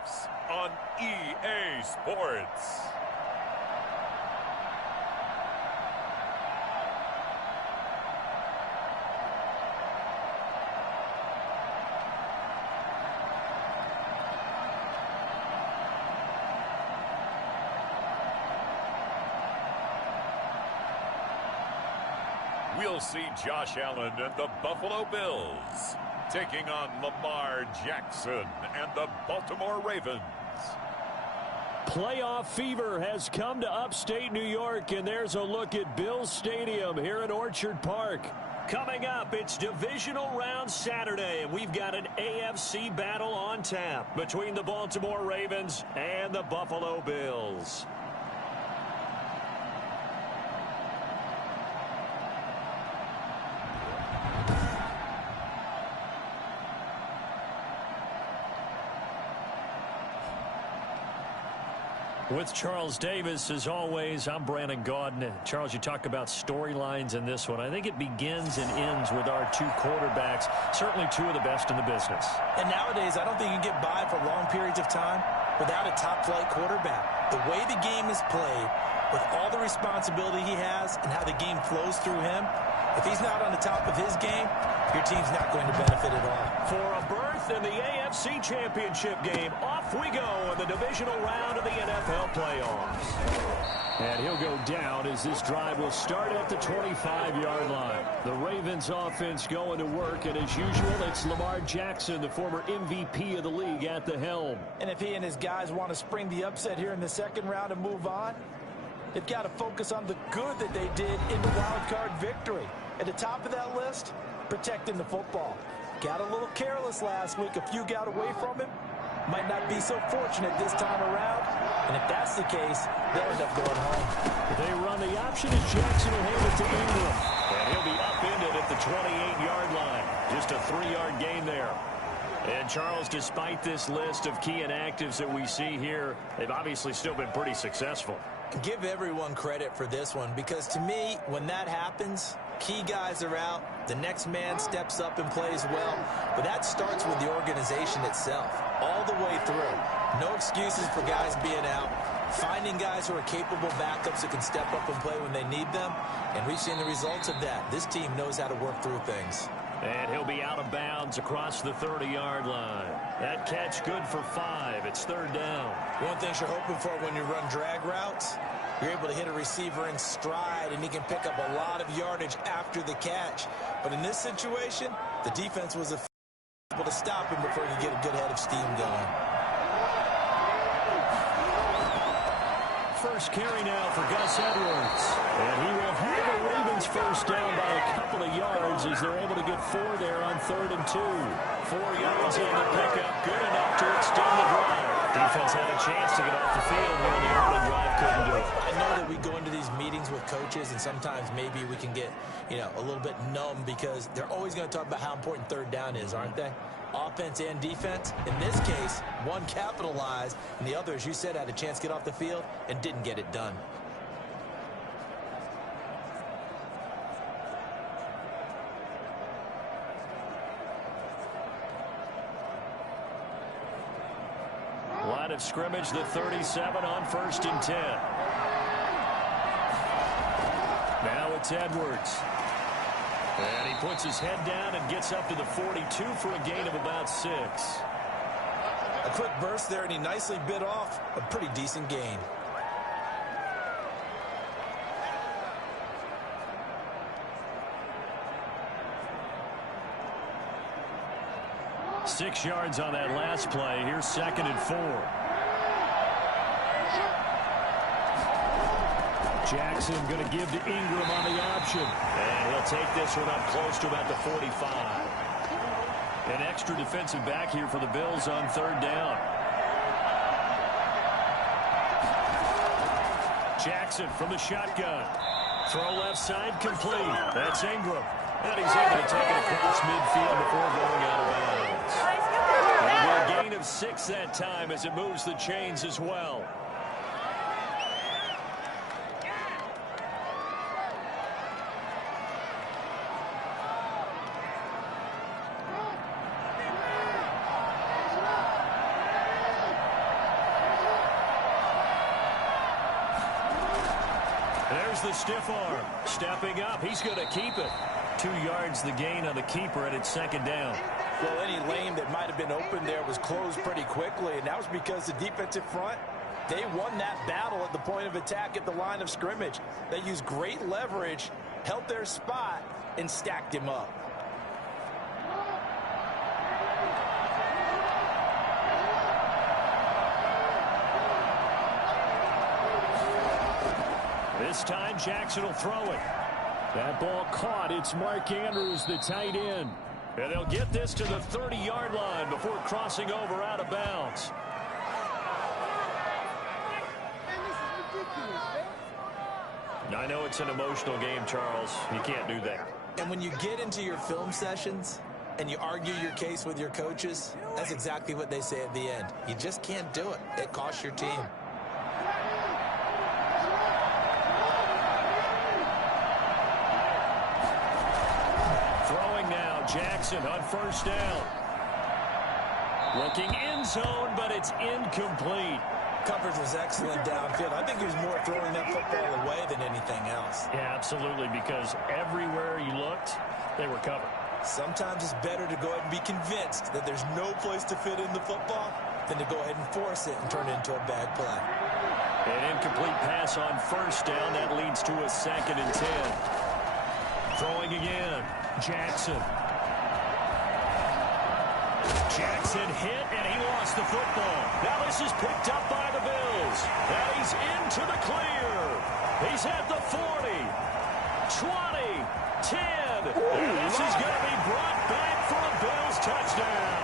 playoffs on EA Sports. We'll see Josh Allen and the Buffalo Bills taking on Lamar Jackson and the Baltimore Ravens. Playoff fever has come to upstate New York, and there's a look at Bills Stadium here in Orchard Park. Coming up, it's Divisional Round Saturday, and we've got an AFC battle on tap between the Baltimore Ravens and the Buffalo Bills. With Charles Davis, as always, I'm Brandon Gaudin. Charles, you talk about storylines in this one. I think it begins and ends with our two quarterbacks, certainly two of the best in the business. And nowadays, I don't think you can get by for long periods of time without a top-flight quarterback. The way the game is played, with all the responsibility he has and how the game flows through him, if he's not on the top of his game, your team's not going to benefit at all. For a berth in the AFC Championship game, off we go in the divisional round of the NFL playoffs. And he'll go down as this drive will start at the 25-yard line. The Ravens offense going to work, and as usual, it's Lamar Jackson, the former MVP of the league, at the helm. And if he and his guys want to spring the upset here in the second round and move on, they've got to focus on the good that they did in the wild card victory. At the top of that list, protecting the football. Got a little careless last week. A few got away from him. Might not be so fortunate this time around. And if that's the case, they'll end up going home. They run the option as Jackson will hand it to Ingram. And he'll be upended at the 28-yard line. Just a 3-yard gain there. And Charles, despite this list of key inactives that we see here, they've obviously still been pretty successful. Give everyone credit for this one, because to me, when that happens, key guys are out, the next man steps up and plays well, but that starts with the organization itself, all the way through. No excuses for guys being out, finding guys who are capable backups who can step up and play when they need them, and we've seen the results of that. This team knows how to work through things. And he'll be out of bounds across the 30-yard line. That catch good for 5. It's third down. One thing you're hoping for when you run drag routes, you're able to hit a receiver in stride, and he can pick up a lot of yardage after the catch. But in this situation, the defense was able to stop him before he could get a good head of steam going. First carry now for Gus Edwards. And he will have a Ravens first down by a couple of yards as they're able to get 4 there on 3rd and 2. 4 yards on the pickup, good enough to extend the drive. Defense had a chance to get off the field when the opening drive couldn't do it. I know that we go into these meetings with coaches, and sometimes maybe we can get, a little bit numb because they're always going to talk about how important 3rd down is, aren't they? Offense and defense. In this case, one capitalized, and the other, as you said, had a chance to get off the field and didn't get it done. Line of scrimmage, the 37 on 1st and 10. Now it's Edwards. And he puts his head down and gets up to the 42 for a gain of about 6. A quick burst there, and he nicely bit off a pretty decent gain. Six yards on that last play. Here's 2nd and 4. Jackson going to give to Ingram on the option. And he'll take this one up close to about the 45. An extra defensive back here for the Bills on 3rd down. Jackson from the shotgun. Throw left side complete. That's Ingram. And he's able to take it across midfield before going out of bounds. And a gain of 6 that time as it moves the chains as well. There's the stiff arm. Stepping up. He's going to keep it. 2 yards the gain on the keeper, and it's second down. Well, any lane that might have been open there was closed pretty quickly, and that was because the defensive front, they won that battle at the point of attack at the line of scrimmage. They used great leverage, held their spot, and stacked him up. This time, Jackson will throw it. That ball caught. It's Mark Andrews, the tight end. And they'll get this to the 30-yard line before crossing over out of bounds. I know it's an emotional game, Charles. You can't do that. And when you get into your film sessions and you argue your case with your coaches, that's exactly what they say at the end. You just can't do it. It costs your team. Jackson on first down. Looking end zone, but it's incomplete. Coverage was excellent downfield. I think he was more throwing that football away than anything else. Yeah, absolutely, because everywhere he looked, they were covered. Sometimes it's better to go ahead and be convinced that there's no place to fit in the football than to go ahead and force it and turn it into a bad play. An incomplete pass on first down. That leads to a 2nd and 10. Throwing again. Jackson. Jackson hit, and he lost the football. Now this is picked up by the Bills. And he's into the clear. He's at the 40, 20, 10. And this is going to be brought back for a Bills touchdown.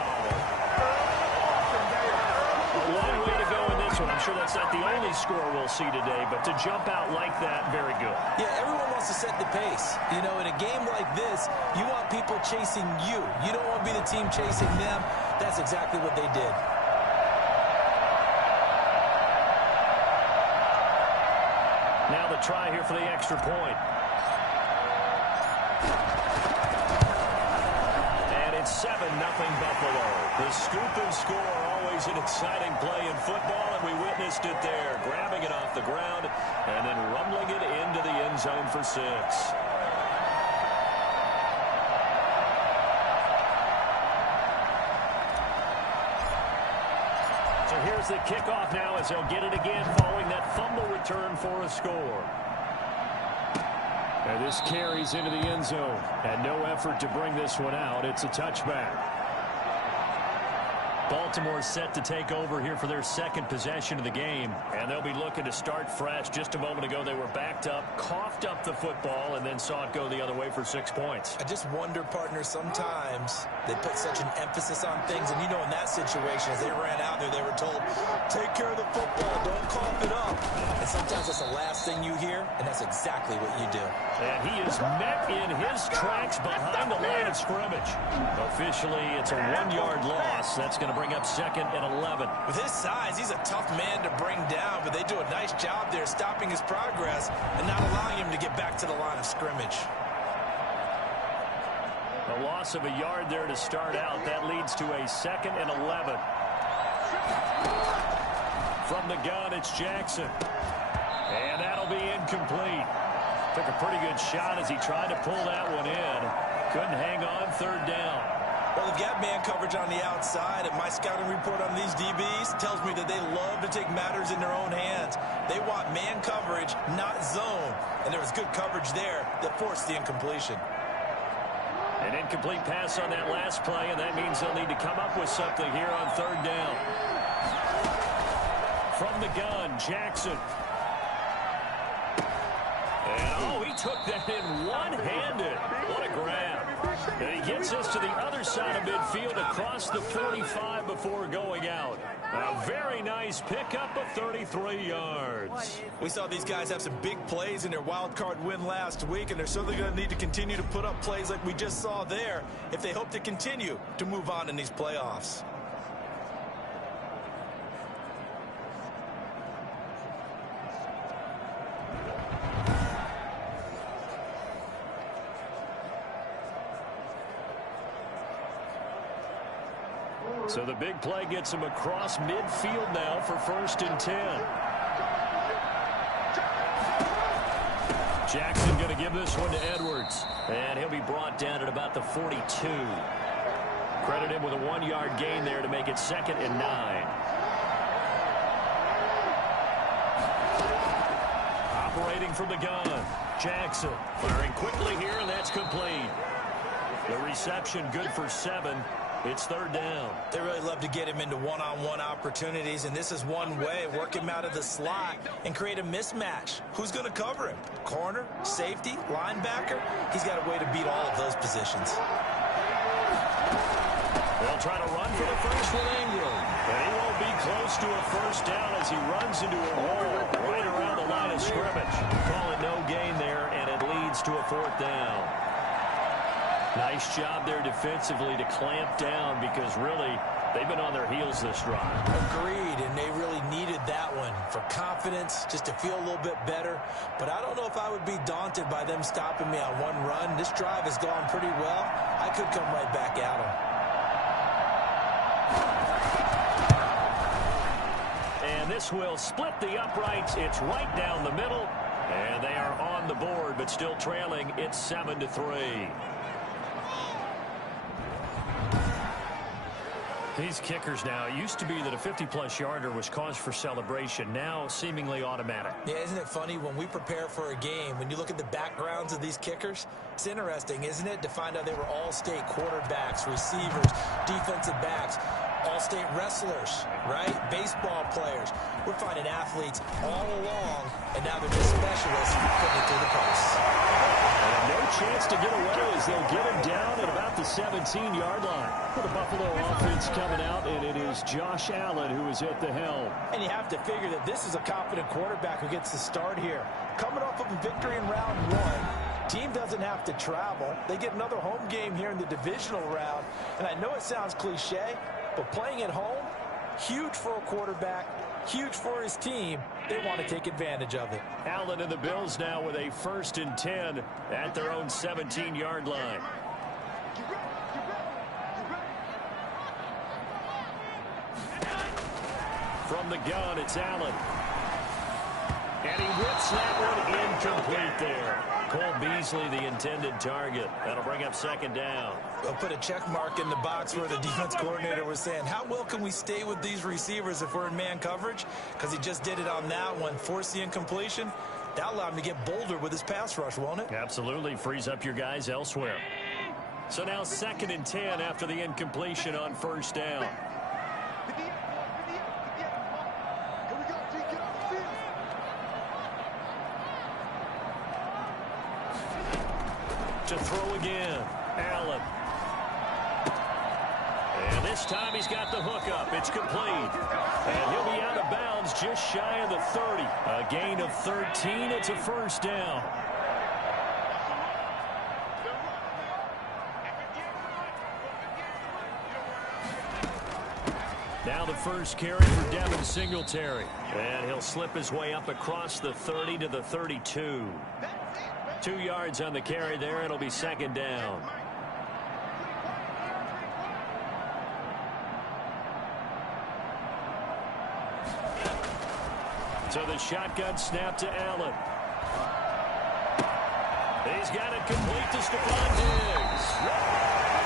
A long way to go in this one. I'm sure that's not the only score we'll see today, but to jump out like that, very good. Yeah, everyone wants to set the pace. You know, in a game like this, you want people chasing you. You don't want to be the team chasing them. That's exactly what they did. Now the try here for the extra point. And it's 7-0 Buffalo. The scoop and score, always an exciting play in football, and we witnessed it there. Grabbing it off the ground and then rumbling it into the end zone for 6. So here's the kickoff now as they'll get it again following that fumble return for a score. And this carries into the end zone. And no effort to bring this one out. It's a touchback. Baltimore set to take over here for their 2nd possession of the game. And they'll be looking to start fresh. Just a moment ago, they were backed up, coughed up the football, and then saw it go the other way for 6 points. I just wonder, partner, sometimes they put such an emphasis on things. And, you know, in that situation, as they ran out there, they were told, take care of the football, don't cough it up. And sometimes that's the last thing you hear, and that's exactly what you do. And he is met in his tracks behind the line of scrimmage. Officially, it's a 1-yard loss. That's going to bring up 2nd and 11. With his size, he's a tough man to bring down, but they do a nice job there stopping his progress and not allowing him to get back to the line of scrimmage. A loss of a yard there to start out. That leads to a 2nd and 11. From the gun, it's Jackson. And that'll be incomplete. Took a pretty good shot as he tried to pull that one in. Couldn't hang on 3rd down. Well, they've got man coverage on the outside, and my scouting report on these DBs tells me that they love to take matters in their own hands. They want man coverage, not zone. And there was good coverage there that forced the incompletion. An incomplete pass on that last play, and that means they'll need to come up with something here on 3rd down. From the gun, Jackson. And, oh, he took that in one-handed. What a grab. And he gets us to the other side of midfield across the 45 before going out. A very nice pickup of 33 yards. We saw these guys have some big plays in their wild card win last week, and they're certainly going to need to continue to put up plays like we just saw there if they hope to continue to move on in these playoffs. So the big play gets him across midfield now for 1st and 10. Jackson going to give this one to Edwards. And he'll be brought down at about the 42. Credit him with a 1-yard gain there to make it 2nd and 9. Operating from the gun. Jackson firing quickly here, and that's complete. The reception good for 7. It's 3rd down. They really love to get him into one-on-one opportunities, and this is one way. Work him out of the slot and create a mismatch. Who's going to cover him? Corner, safety, linebacker? He's got a way to beat all of those positions. They'll try to run for the first with Ingram. And he won't be close to a first down as he runs into a wall right around the line of scrimmage. Call it no gain there, and it leads to a 4th down. Nice job there defensively to clamp down because really they've been on their heels this drive. Agreed, and they really needed that one for confidence, just to feel a little bit better. But I don't know if I would be daunted by them stopping me on one run. This drive has gone pretty well. I could come right back at them. And this will split the uprights. It's right down the middle. And they are on the board, but still trailing. It's 7-3. These kickers now, it used to be that a 50-plus yarder was cause for celebration. Now, seemingly automatic. Yeah, isn't it funny when we prepare for a game, when you look at the backgrounds of these kickers, it's interesting, isn't it, to find out they were all-state quarterbacks, receivers, defensive backs, all-state wrestlers, right? Baseball players. We're finding athletes all along, and now they're just specialists putting it through the posts. And no chance to get away as they'll get him down at about the 17-yard line. For the Buffalo offense coming out, and it is Josh Allen who is at the helm. And you have to figure that this is a confident quarterback who gets the start here. Coming off of a victory in round 1, team doesn't have to travel. They get another home game here in the divisional round. And I know it sounds cliche, but playing at home, huge for a quarterback, huge for his team. They want to take advantage of it. Allen and the Bills now with a 1st and 10 at their own 17-yard line. From the gun, it's Allen. And he whips that one incomplete there. Cole Beasley, the intended target. That'll bring up 2nd down. I'll put a check mark in the box where the defense coordinator was saying, how well can we stay with these receivers if we're in man coverage? Because he just did it on that one, force the incompletion. That'll allow him to get bolder with his pass rush, won't it? Absolutely. Frees up your guys elsewhere. So now 2nd and 10 after the incompletion on 1st down. To throw again, Allen. And this time he's got the hook up. It's complete. And he'll be out of bounds just shy of the 30. A gain of 13. It's a 1st down. Now the first carry for Devin Singletary. And he'll slip his way up across the 30 to the 32. 2 yards on the carry there. It'll be 2nd down. So the shotgun snap to Allen. He's got it complete to Stephon Diggs.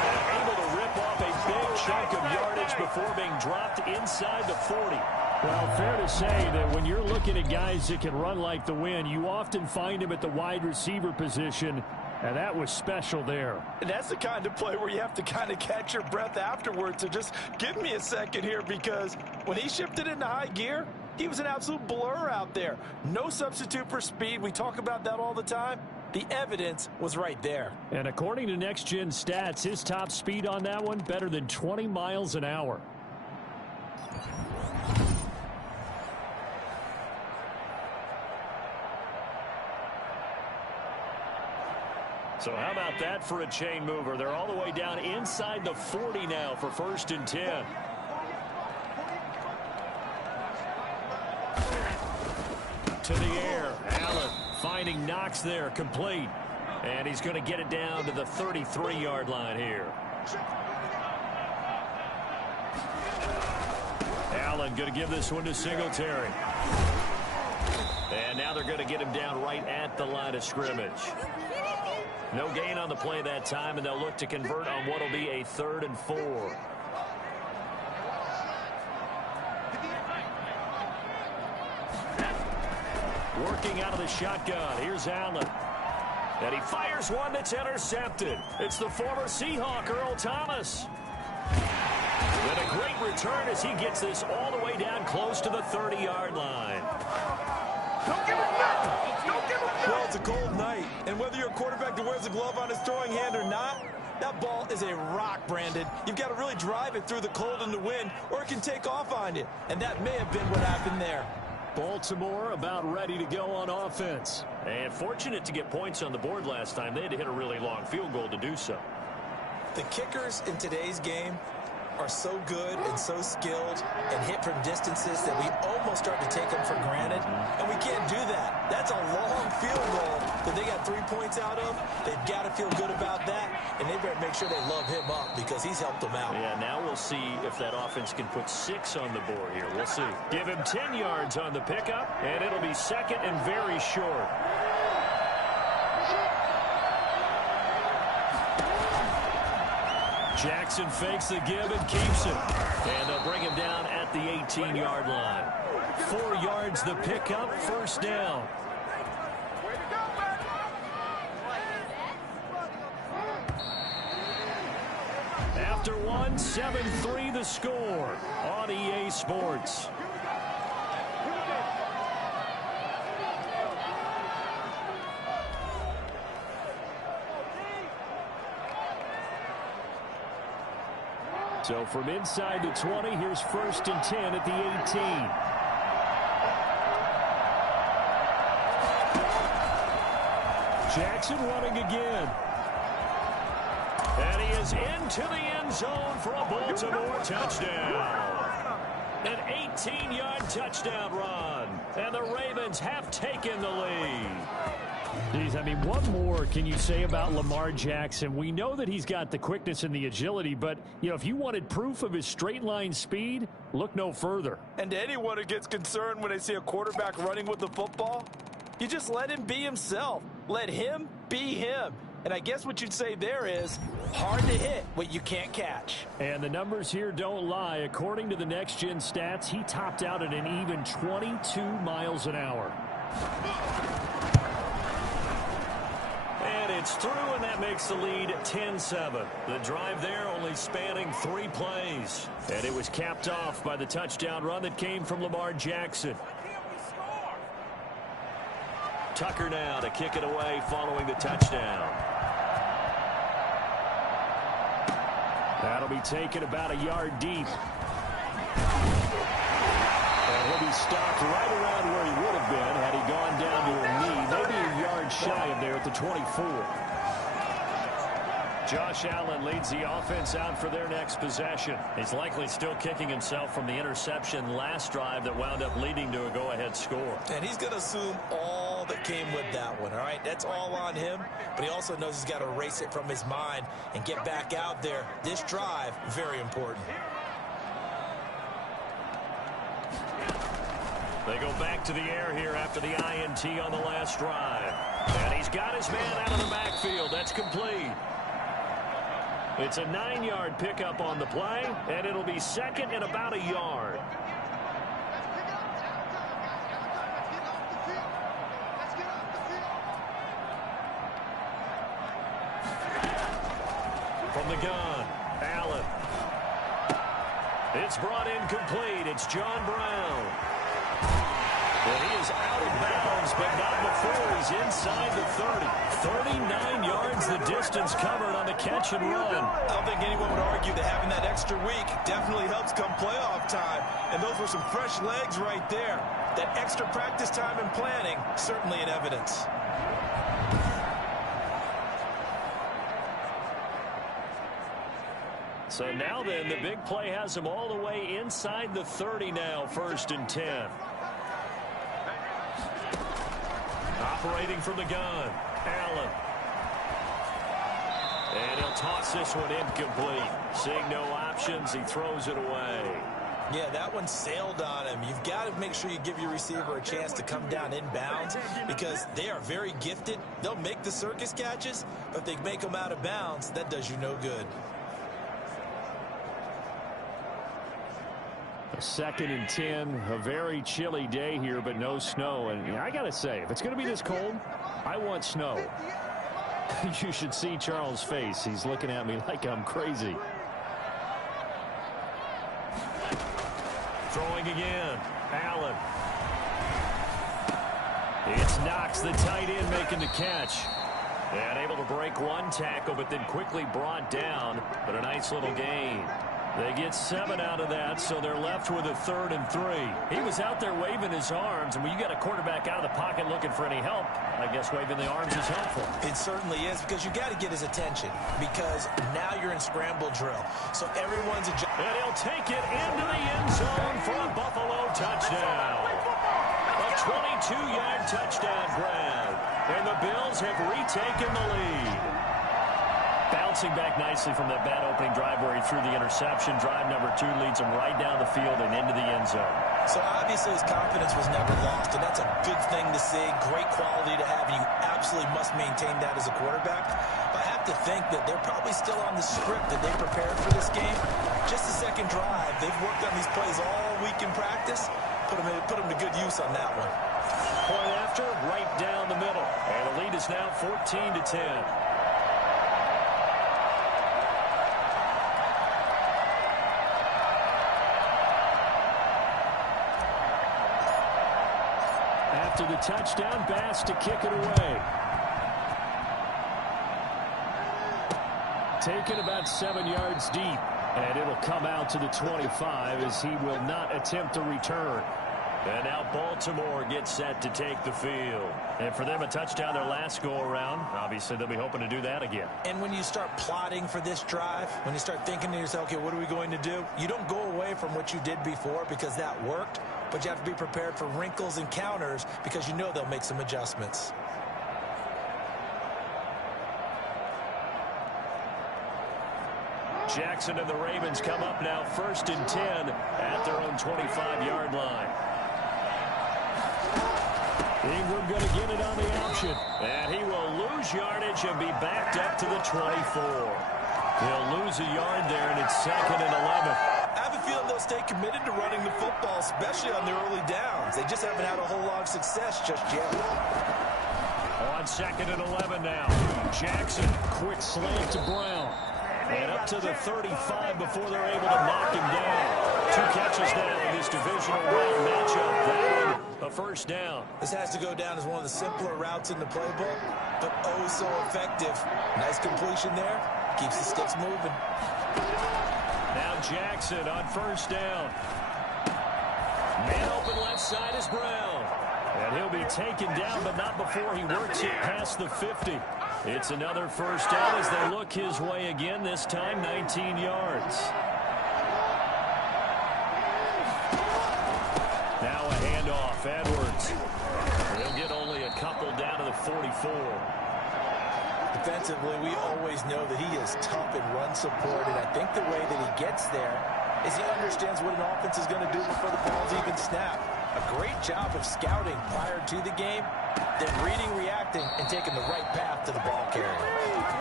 And able to rip off a big chunk of yardage before being dropped inside the 40. Well, fair to say that when you're looking at guys that can run like the wind, you often find him at the wide receiver position, and that was special there. And that's the kind of play where you have to kind of catch your breath afterwards. So just give me a second here, because when he shifted into high gear, he was an absolute blur out there. No substitute for speed. We talk about that all the time. The evidence was right there. And according to Next Gen Stats, his top speed on that one, better than 20 miles an hour. So how about that for a chain mover? They're all the way down inside the 40 now for 1st and 10. To the air, Allen finding Knox there, complete. And he's going to get it down to the 33-yard line here. Allen going to give this one to Singletary. And now they're going to get him down right at the line of scrimmage. No gain on the play that time, and they'll look to convert on what will be a 3rd and 4. Working out of the shotgun. Here's Allen. And he fires one that's intercepted. It's the former Seahawk, Earl Thomas. And a great return as he gets this all the way down close to the 30-yard line. Don't give him nothing. Don't give him nothing. Well, it's a cold night, and whether you're a quarterback that wears a glove on his throwing hand or not, that ball is a rock, Brandon. You've got to really drive it through the cold and the wind, or it can take off on you. And that may have been what happened there. Baltimore about ready to go on offense. And fortunate to get points on the board last time. They had to hit a really long field goal to do so. The kickers in today's game are so good and so skilled and hit from distances that we almost start to take them for granted, and we can't do that. That's a long field goal that they got 3 points out of. They've got to feel good about that, and they better make sure they love him up because he's helped them out. Yeah, now we'll see if that offense can put 6 on the board here. We'll see. Give him 10 yards on the pickup, and it'll be 2nd and very short. Jackson fakes the give and keeps it. And they'll bring him down at the 18-yard line. 4 yards the pickup, 1st down. After one, 7-3 the score on EA Sports. So from inside the 20, here's 1st and 10 at the 18. Jackson running again. And he is into the end zone for a Baltimore touchdown. An 18-yard touchdown run. And the Ravens have taken the lead. Geez, I mean, what more can you say about Lamar Jackson? We know that he's got the quickness and the agility, but, you know, if you wanted proof of his straight-line speed, look no further. And anyone who gets concerned when they see a quarterback running with the football, you just let him be himself. Let him be him. And I guess what you'd say there is hard to hit what you can't catch. And the numbers here don't lie. According to the next-gen stats, he topped out at an even 22 miles an hour. And it's through, and that makes the lead 10-7. The drive there only spanning 3 plays. And it was capped off by the touchdown run that came from Lamar Jackson. Tucker now to kick it away following the touchdown. That'll be taken about a yard deep. And he'll be stopped right around where he would have been had he gone down to a knee. Maybe a yard shy of there at the 24. Josh Allen leads the offense out for their next possession. He's likely still kicking himself from the interception last drive that wound up leading to a go-ahead score. And he's going to assume all that came with that one, all right? That's all on him, but he also knows he's got to erase it from his mind and get back out there. This drive, very important. They go back to the air here after the INT on the last drive. And he's got his man out of the backfield. That's complete. It's a 9-yard pickup on the play, and it'll be 2nd and about a yard. From the gun, Allen. It's brought in complete. It's John Brown. Well, he is out of bounds, but not before he's inside the 30. 39 yards the distance covered on the catch and run. I don't think anyone would argue that having that extra week definitely helps come playoff time. And those were some fresh legs right there. That extra practice time and planning, certainly in evidence. So now then, the big play has him all the way inside the 30 now, 1st and 10. Operating from the gun, Allen. And he'll toss this one incomplete. Seeing no options, he throws it away. Yeah, that one sailed on him. You've got to make sure you give your receiver a chance to come down inbounds because they are very gifted. They'll make the circus catches, but if they make them out of bounds, that does you no good. A 2nd and 10, a very chilly day here, but no snow. And I got to say, if it's going to be this cold, I want snow. You should see Charles' face. He's looking at me like I'm crazy. Throwing again. Allen. It's Knox, the tight end, making the catch. And able to break one tackle, but then quickly brought down. But a nice little gain. They get 7 out of that, so they're left with a 3rd and 3. He was out there waving his arms, and when you got a quarterback out of the pocket looking for any help, I guess waving the arms is helpful. It certainly is, because you got to get his attention, because now you're in scramble drill. So everyone's and he'll take it into the end zone for a Buffalo touchdown. A 22-yard touchdown grab, and the Bills have retaken the lead. Bouncing back nicely from that bad opening drive where he threw the interception. Drive number 2 leads him right down the field and into the end zone. So obviously his confidence was never lost, and that's a good thing to see. Great quality to have, and you absolutely must maintain that as a quarterback. But I have to think that they're probably still on the script that they prepared for this game. Just the second drive. They've worked on these plays all week in practice. Put them to good use on that one. Point after, right down the middle. And the lead is now 14-10. After the touchdown, Bass to kick it away. Taken about 7 yards deep, and it'll come out to the 25 as he will not attempt to return. And now Baltimore gets set to take the field. And for them, a touchdown their last go-around. Obviously, they'll be hoping to do that again. And when you start plotting for this drive, when you start thinking to yourself, okay, what are we going to do? You don't go away from what you did before because that worked, but you have to be prepared for wrinkles and counters because you know they'll make some adjustments. Jackson and the Ravens come up now 1st and 10 at their own 25-yard line. Ingram going to get it on the option. And he will lose yardage and be backed up to the 24. He'll lose a yard there, and it's 2nd and 11. I have a feeling they'll stay committed to running the football, especially on their early downs. They just haven't had a whole lot of success just yet. On 2nd and 11 now. Jackson, quick slant to Brown. And up to the 35 before they're able to knock him down. 2 catches now in this divisional round matchup. That one, a first down. This has to go down as one of the simpler routes in the playbook, but oh so effective. Nice completion there. Keeps the sticks moving. Now Jackson on first down. Man open left side is Brown. And he'll be taken down, but not before he works it past the 50. It's another first down as they look his way again, this time 19 yards. Now a handoff, Edwards. They'll get only a couple down to the 44. Defensively, we always know that he is tough in run support, and I think the way that he gets there is he understands what an offense is going to do before the ball's even snapped. A great job of scouting prior to the game, then reading, reacting, and taking the right path to the ball carrier.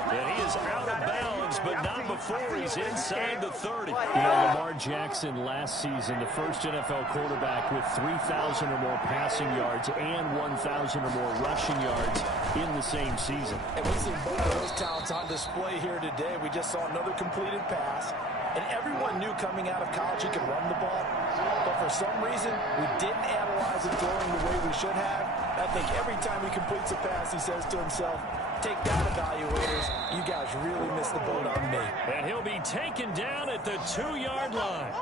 And he is out of bounds, but not before he's inside the 30. You know, Lamar Jackson last season, the first NFL quarterback with 3,000 or more passing yards and 1,000 or more rushing yards in the same season. And we've seen both of those talents on display here today. We just saw another completed pass. And everyone knew coming out of college he could run the ball. But for some reason, we didn't analyze it throwing the way we should have. I think every time he completes a pass, he says to himself, take that, evaluators. You guys really missed the boat on me. And he'll be taken down at the 2-yard line.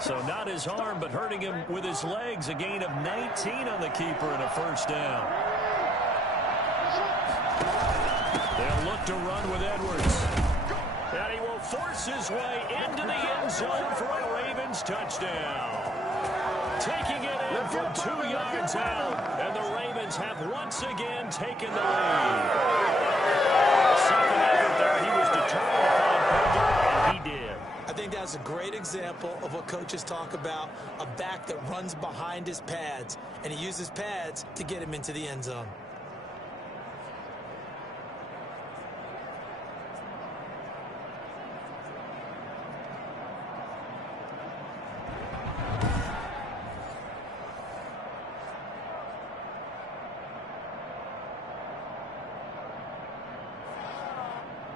So not his arm, but hurting him with his legs. A gain of 19 on the keeper and a first down. They'll look to run with Edwards. And he will force his way into the end zone for a Ravens touchdown. Taking it in from 2 yards out, and the Ravens have once again taken the lead. Second effort there, he was determined to find Holder, and he did. I think that's a great example of what coaches talk about, a back that runs behind his pads, and he uses pads to get him into the end zone.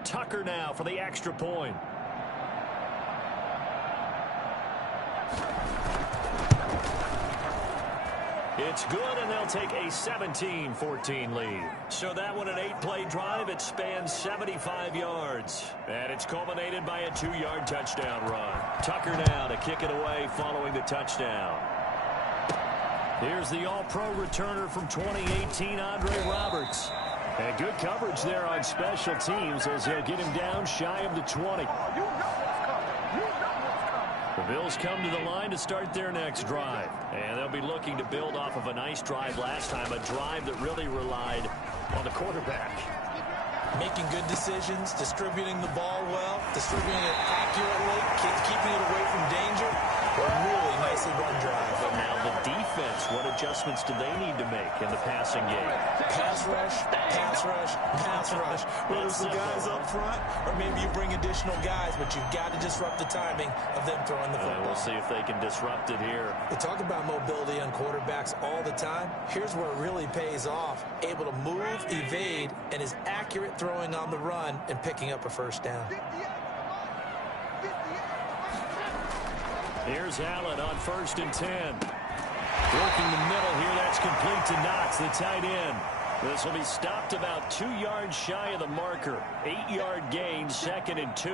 Tucker now for the extra point. It's good, and they'll take a 17-14 lead. So that one, an 8-play drive. It spans 75 yards. And it's culminated by a 2-yard touchdown run. Tucker now to kick it away following the touchdown. Here's the all-pro returner from 2018, Andre Roberts. And good coverage there on special teams as he'll get him down shy of the 20. The Bills come to the line to start their next drive. And they'll be looking to build off of a nice drive last time, a drive that really relied on the quarterback. Making good decisions, distributing the ball well, distributing it accurately, keeping it away from danger. A really nicely run drive. But now the defense, what adjustments do they need to make in the passing game? Pass rush, pass rush, pass rush. Whether it's the guys up front or maybe you bring additional guys, but you've got to disrupt the timing of them throwing the football. We'll see if they can disrupt it here. We talk about mobility on quarterbacks all the time. Here's where it really pays off. Able to move, evade, and is accurate throwing on the run and picking up a first down. Here's Allen on 1st and 10. Working the middle here. That's complete to Knox, the tight end. This will be stopped about 2 yards shy of the marker. 8-yard gain, 2nd and 2.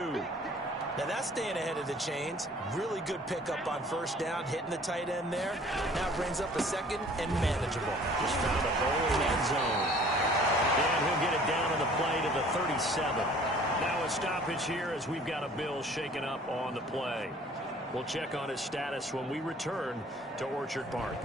Now that's staying ahead of the chains. Really good pickup on first down, hitting the tight end there. Now brings up a 2nd and manageable. Just found a hole in that zone. And he'll get it down on the play to the 37. Now a stoppage here as we've got a Bill shaken up on the play. We'll check on his status when we return to Orchard Park.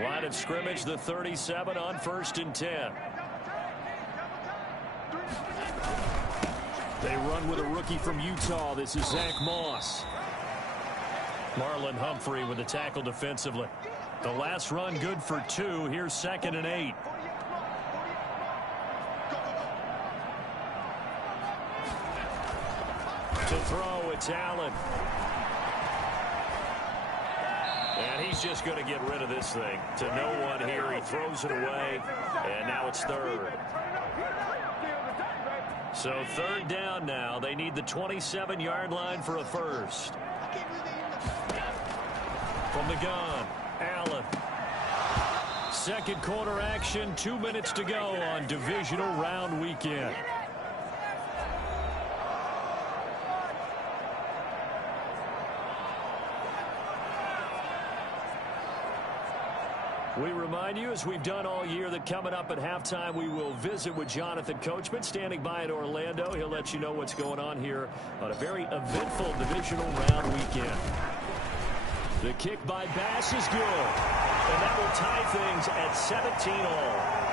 Line of scrimmage, the 37 on 1st and 10. They run with a rookie from Utah. This is Zach Moss. Marlon Humphrey with a tackle defensively. The last run good for 2. Here's 2nd and 8. To throw, it's Allen. And he's just going to get rid of this thing. To no one here. He throws it away. And now it's 3rd. So 3rd down now. They need the 27-yard line for a first. From the gun, Allen. Second quarter action. 2 minutes to go on divisional round weekend. We remind you, as we've done all year, that coming up at halftime, we will visit with Jonathan Coachman, standing by in Orlando. He'll let you know what's going on here on a very eventful divisional round weekend. The kick by Bass is good, and that will tie things at 17 all.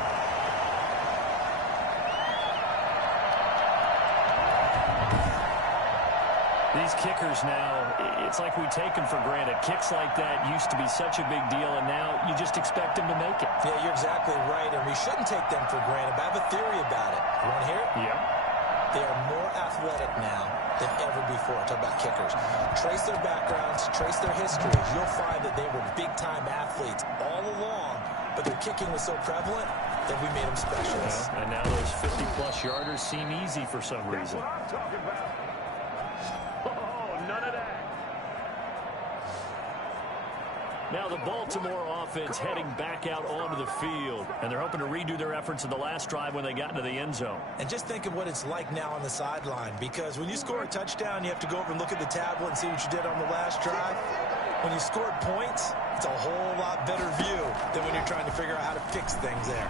These kickers now, it's like we take them for granted. Kicks like that used to be such a big deal, and now you just expect them to make it. Yeah, you're exactly right, and we shouldn't take them for granted. But I have a theory about it. You want to hear it? Yeah. They are more athletic now than ever before. Talk about kickers. Trace their backgrounds, trace their histories. You'll find that they were big-time athletes all along, but their kicking was so prevalent that we made them specialists. Yeah, and now those 50-plus yarders seem easy for some reason. Now the Baltimore offense heading back out onto the field. And they're hoping to redo their efforts in the last drive when they got into the end zone. And just think of what it's like now on the sideline. Because when you score a touchdown, you have to go over and look at the tablet and see what you did on the last drive. When you scored points, it's a whole lot better view than when you're trying to figure out how to fix things there.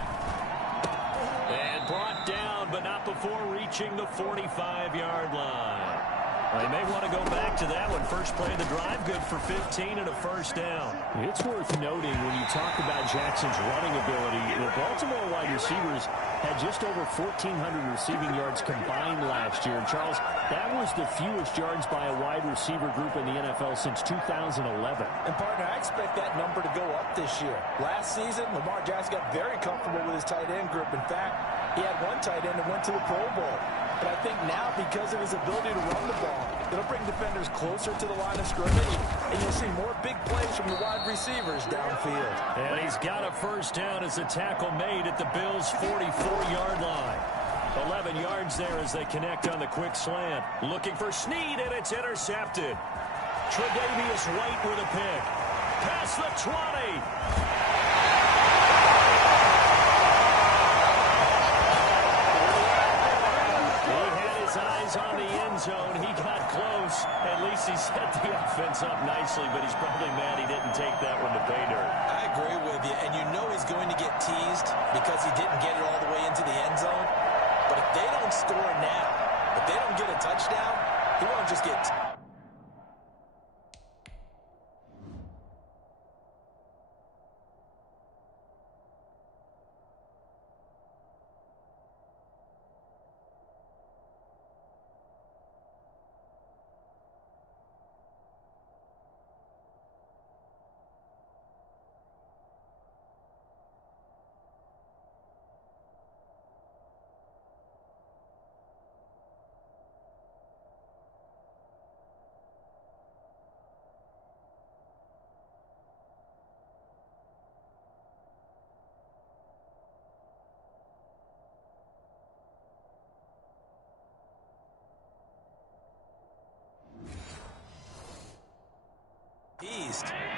And brought down, but not before reaching the 45-yard line. Well, they may want to go back to that one. First play of the drive, good for 15 and a first down. It's worth noting when you talk about Jackson's running ability, the Baltimore wide receivers had just over 1,400 receiving yards combined last year. And Charles, that was the fewest yards by a wide receiver group in the NFL since 2011. And, partner, I expect that number to go up this year. Last season, Lamar Jackson got very comfortable with his tight end group. In fact, he had one tight end that went to the Pro Bowl. But I think now, because of his ability to run the ball, it'll bring defenders closer to the line of scrimmage, and you'll see more big plays from the wide receivers downfield. And he's got a first down as the tackle made at the Bills' 44-yard line. 11 yards there as they connect on the quick slant. Looking for Snead, and it's intercepted. Tre'Davious White with a pick. Past the 20. On the end zone, he got close. At least he set the offense up nicely, but he's probably mad he didn't take that one to pay dirt. I agree with you, and you know he's going to get teased because he didn't get it all the way into the end zone. But if they don't score now, if they don't get a touchdown, he won't just get teased.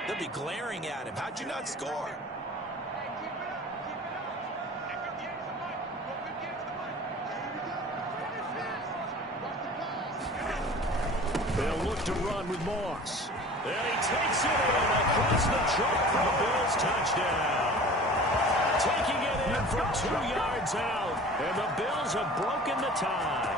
They'll be glaring at him. How'd you not score? They'll look to run with Moss. And he takes it in across the chalk for the Bills touchdown. Taking it in from 2 yards out. And the Bills have broken the tie.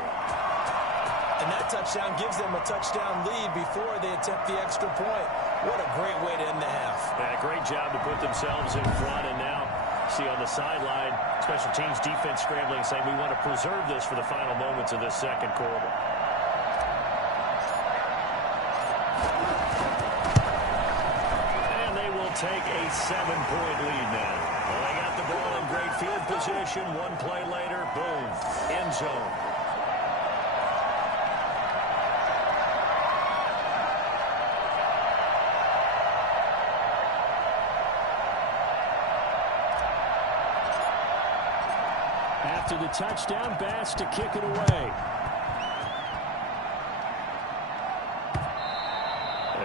And that touchdown gives them a touchdown lead before they attempt the extra point. What a great way to end the half. Yeah, great job to put themselves in front. And now, see on the sideline, special teams defense scrambling, saying we want to preserve this for the final moments of this second quarter. And they will take a 7-point lead now. Well, they got the ball in great field position. One play later, boom, end zone. After the touchdown, Bass to kick it away.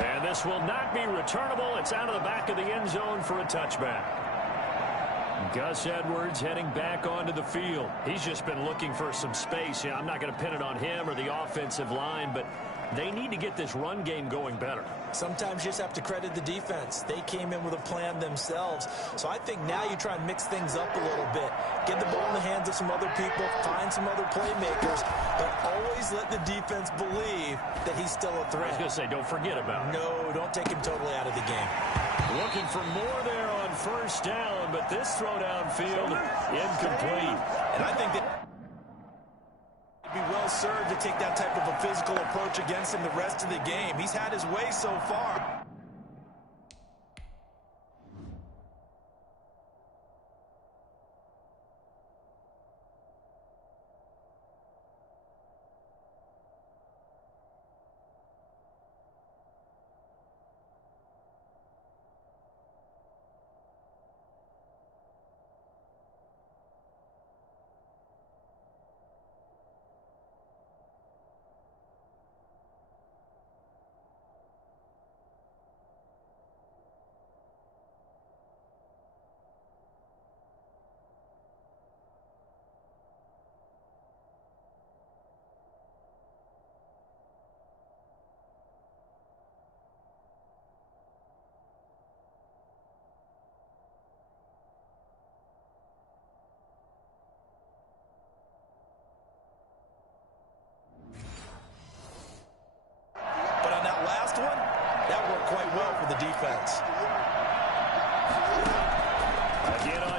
And this will not be returnable. It's out of the back of the end zone for a touchback. Gus Edwards heading back onto the field. He's just been looking for some space. Yeah, I'm not going to pin it on him or the offensive line, but they need to get this run game going better. Sometimes you just have to credit the defense. They came in with a plan themselves. So I think now you try and mix things up a little bit. Get the ball in the hands of some other people, find some other playmakers, but always let the defense believe that he's still a threat. I was going to say, don't forget about it. No, don't take him totally out of the game. Looking for more there on first down, but this throw downfield incomplete. And I think that be well served to take that type of a physical approach against him the rest of the game. He's had his way so far.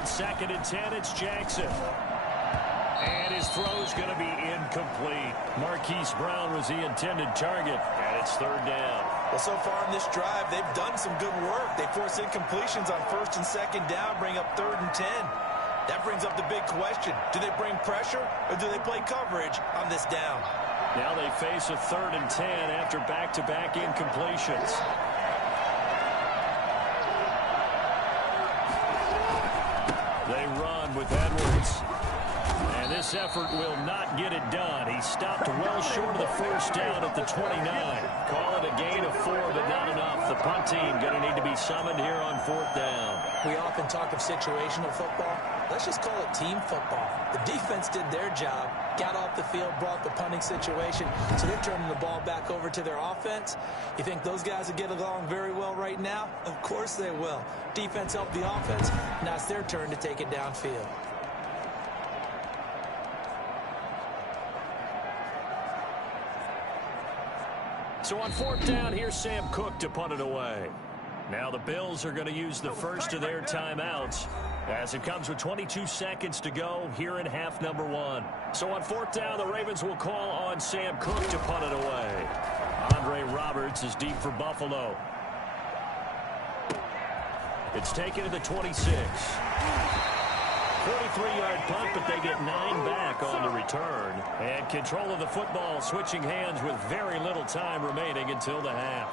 2nd and 10, it's Jackson. And his throw's going to be incomplete. Marquise Brown was the intended target, and it's 3rd down. Well, so far in this drive, they've done some good work. They force incompletions on 1st and 2nd down, bring up 3rd and 10. That brings up the big question. Do they bring pressure, or do they play coverage on this down? Now they face a 3rd and 10 after back-to-back incompletions. They run with Edwards. And this effort will not get it done. He stopped well short of the 1st down at the 29. Call it a gain of 4, but not enough. The punt team going to need to be summoned here on 4th down. We often talk of situational football. Let's just call it team football. The defense did their job, got off the field, brought the punting situation, so they're turning the ball back over to their offense. You think those guys will get along very well right now? Of course they will. Defense helped the offense. Now it's their turn to take it downfield. So on 4th down, here's Sam Cook to punt it away. Now the Bills are going to use the first of their timeouts as it comes with 22 seconds to go here in half number 1. So on 4th down, the Ravens will call on Sam Cook to punt it away. Andre Roberts is deep for Buffalo. It's taken to the 26. 43-yard punt, but they get 9 back on the return. And control of the football switching hands with very little time remaining until the half.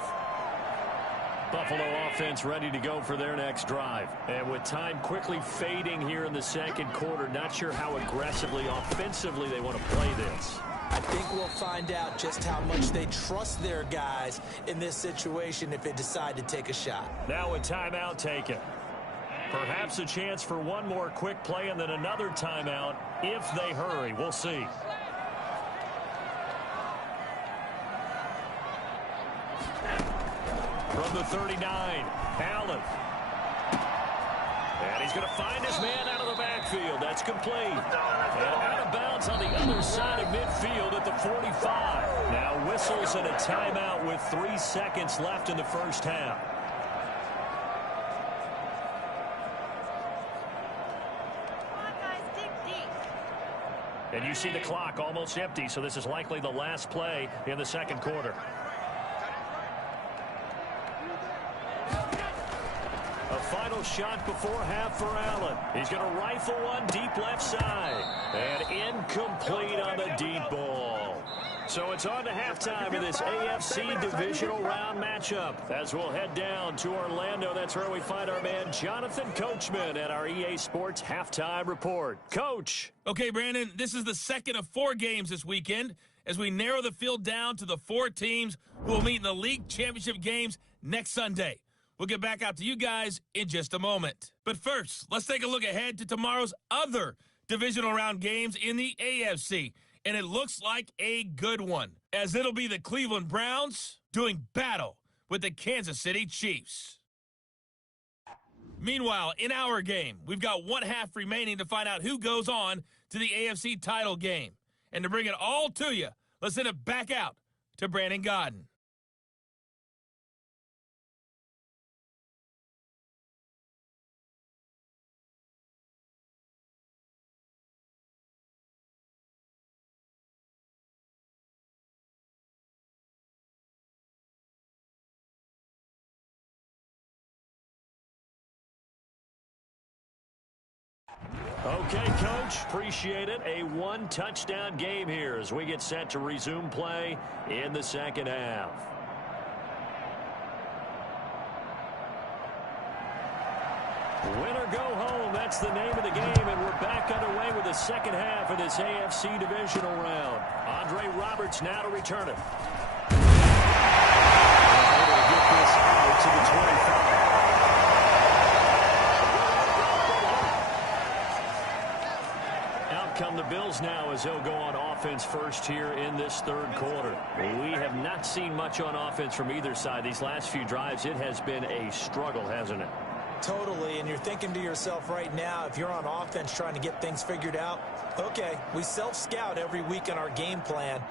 Buffalo offense ready to go for their next drive. And with time quickly fading here in the 2nd quarter, not sure how aggressively, offensively they want to play this. I think we'll find out just how much they trust their guys in this situation if they decide to take a shot. Now a timeout taken. Perhaps a chance for one more quick play and then another timeout if they hurry. We'll see. From the 39, Allen. And he's going to find his man out of the backfield. That's complete. And out of bounds on the other side of midfield at the 45. Now whistles and a timeout with 3 seconds left in the 1st half. And you see the clock almost empty, so this is likely the last play in the 2nd quarter. A final shot before half for Allen. He's going to rifle one deep left side. And incomplete on the deep ball. So it's on to halftime in this AFC divisional round matchup. As we'll head down to Orlando, that's where we find our man Jonathan Coachman at our EA Sports Halftime Report. Coach. Okay, Brandon, this is the 2nd of 4 games this weekend as we narrow the field down to the 4 teams who will meet in the league championship games next Sunday. We'll get back out to you guys in just a moment. But first, let's take a look ahead to tomorrow's other divisional round games in the AFC. And it looks like a good one, as it'll be the Cleveland Browns doing battle with the Kansas City Chiefs. Meanwhile, in our game, we've got 1 half remaining to find out who goes on to the AFC title game. And to bring it all to you, let's send it back out to Brandon Godden. Okay, Coach, appreciate it. A 1-touchdown game here as we get set to resume play in the 2nd half. Win or go home, that's the name of the game, and we're back underway with the 2nd half of this AFC divisional round. Andre Roberts now to return it. Able to get this out to the 25. Come the Bills now as they'll go on offense first here in this 3rd quarter. We have not seen much on offense from either side. These last few drives, it has been a struggle, hasn't it? Totally, and you're thinking to yourself right now, if you're on offense trying to get things figured out, okay, we self-scout every week in our game plan.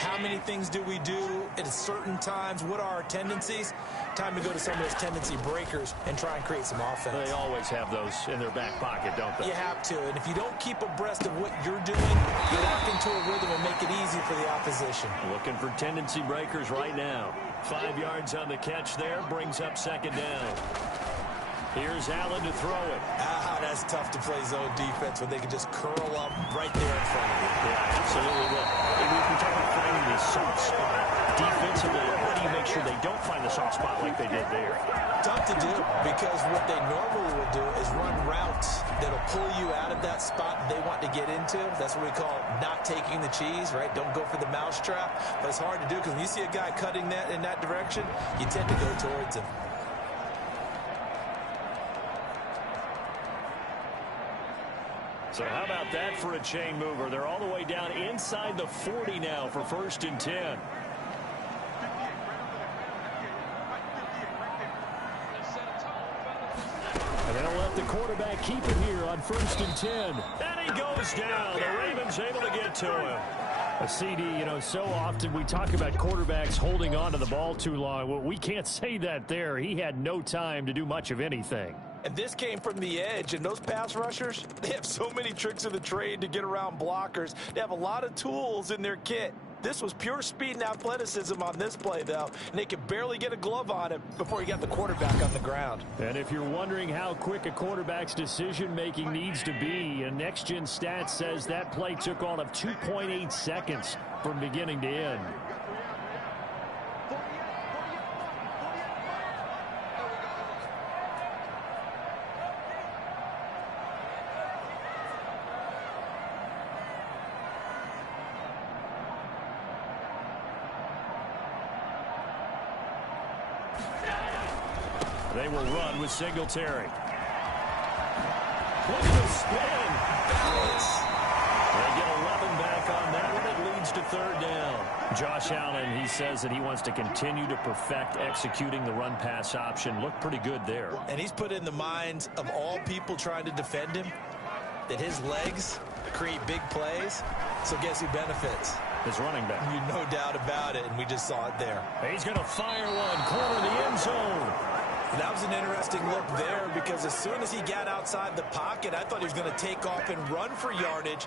How many things do we do at certain times? What are our tendencies? Time to go to some of those tendency breakers and try and create some offense. They always have those in their back pocket, don't they? You have to. And if you don't keep abreast of what you're doing, you lock into a rhythm and make it easy for the opposition. Looking for tendency breakers right now. 5 yards on the catch there, brings up second down. Here's Allen to throw it. That's tough to play zone defense when they can just curl up right there in front of you. Yeah, absolutely. Well, we can talk about finding the soft spot defensively. How do you make sure they don't find the soft spot like they did there? Tough to do, because what they normally will do is run routes that'll pull you out of that spot they want to get into. That's what we call not taking the cheese, right? Don't go for the mousetrap. But it's hard to do because when you see a guy cutting that in that direction, you tend to go towards him. So how about that for a chain mover? They're all the way down inside the 40 now for 1st and 10. And they'll let the quarterback keep it here on 1st and 10. And he goes down. The Ravens able to get to him. A CD, so often we talk about quarterbacks holding on to the ball too long. Well, we can't say that there. He had no time to do much of anything. And this came from the edge, and those pass rushers, they have so many tricks of the trade to get around blockers. They have a lot of tools in their kit. This was pure speed and athleticism on this play, though, and they could barely get a glove on him before he got the quarterback on the ground. And if you're wondering how quick a quarterback's decision-making needs to be, a next-gen stat says that play took all of 2.8 seconds from beginning to end. They will run with Singletary. Look at the spin. Balance. They get 11 back on that one. It leads to 3rd down. Josh Allen, he says that he wants to continue to perfect executing the run-pass option. Looked pretty good there. And he's put in the minds of all people trying to defend him that his legs create big plays. So guess who benefits? His running back. No doubt about it, and we just saw it there. He's going to fire one. Corner of the end zone. That was an interesting look there, because as soon as he got outside the pocket, I thought he was going to take off and run for yardage.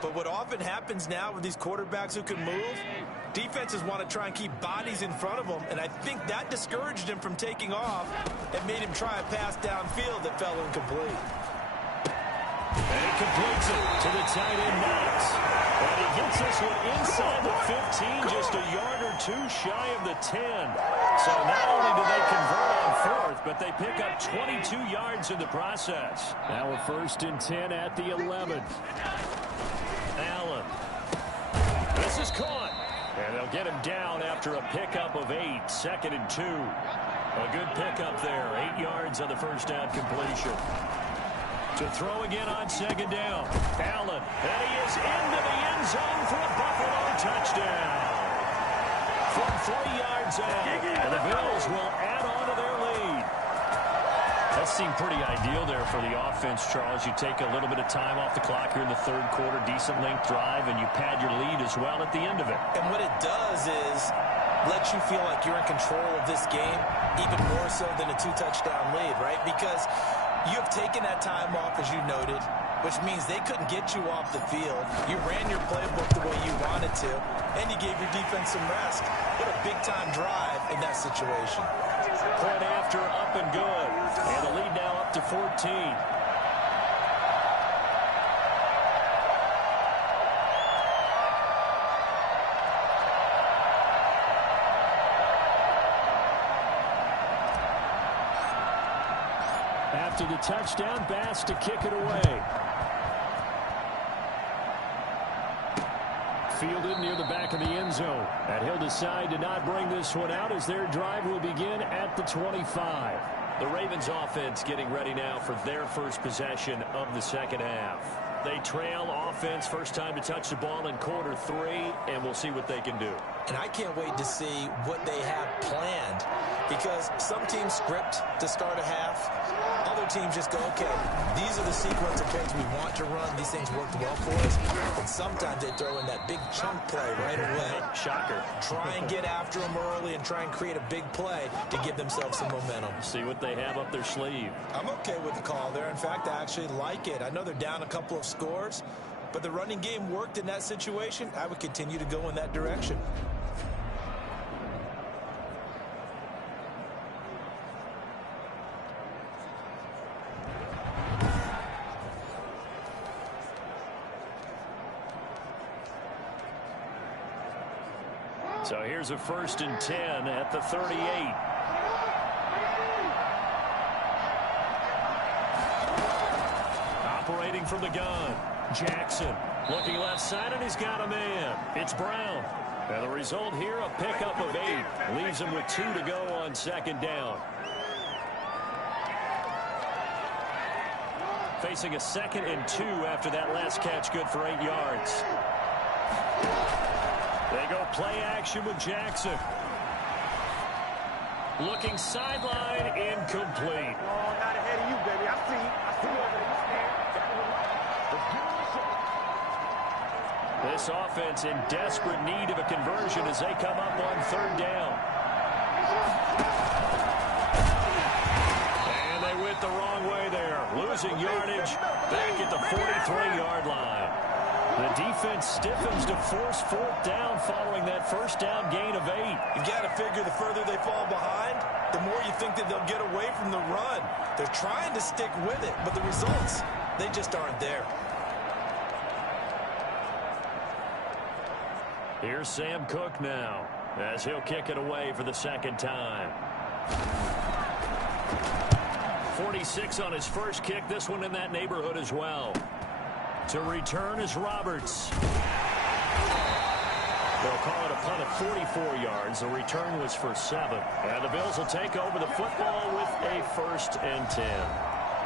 But what often happens now with these quarterbacks who can move, defenses want to try and keep bodies in front of them, and I think that discouraged him from taking off and made him try a pass downfield that fell incomplete. And he completes it to the tight end Knox. And he gets this one inside the 15, just a yard or two shy of the 10. So not only do they convert on 4th, but they pick up 22 yards in the process. Now a 1st and 10 at the 11. Allen. This is caught. And they'll get him down after a pickup of 8. 2nd and 2. A good pickup there. 8 yards on the first down completion. To throw again on 2nd down. Allen. And he is into the end zone for a Buffalo touchdown. From 3 yards out. And the Bills will add on to their lead. That seemed pretty ideal there for the offense, Charles. You take a little bit of time off the clock here in the 3rd quarter, decent length drive, and you pad your lead as well at the end of it. And what it does is lets you feel like you're in control of this game, even more so than a 2-touchdown lead, right? Because you have taken that time off, as you noted, which means they couldn't get you off the field. You ran your playbook the way you wanted to, and you gave your defense some rest. What a big-time drive in that situation. Point after, up and good. And the lead now up to 14. After the touchdown, Bass to kick it away. Fielded near the back of the end zone. And he'll decide to not bring this one out as their drive will begin at the 25. The Ravens offense getting ready now for their first possession of the 2nd half. They trail offense, first time to touch the ball in quarter 3, and we'll see what they can do. And I can't wait to see what they have planned, because some teams script to start a half. Other teams just go, okay, these are the sequence of plays we want to run. These things worked well for us. And sometimes they throw in that big chunk play right away. Shocker. Try and get after them early and try and create a big play to give themselves some momentum. See what they have up their sleeve. I'm okay with the call there. In fact, I actually like it. I know they're down a couple of scores, but the running game worked in that situation. I would continue to go in that direction. So here's a 1st and 10 at the 38. Operating from the gun. Jackson looking left side, and he's got a man. It's Brown. And the result here, a pickup of 8. Leaves him with 2 to go on 2nd down. Facing a 2nd and 2 after that last catch, good for 8 yards. They go play action with Jackson. Looking sideline, incomplete. Oh, not ahead of you, baby. I see you. I see you over there. You stand. This offense in desperate need of a conversion as they come up on 3rd down. And they went the wrong way there. Losing yardage back at the 43-yard line. The defense stiffens to force 4th down following that 1st down gain of 8. You've got to figure the further they fall behind, the more you think that they'll get away from the run. They're trying to stick with it, but the results, they just aren't there. Here's Sam Cook now as he'll kick it away for the 2nd time. 46 on his first kick, this one in that neighborhood as well. To return is Roberts. They'll call it a punt of 44 yards. The return was for 7. And the Bills will take over the football with a 1st and 10.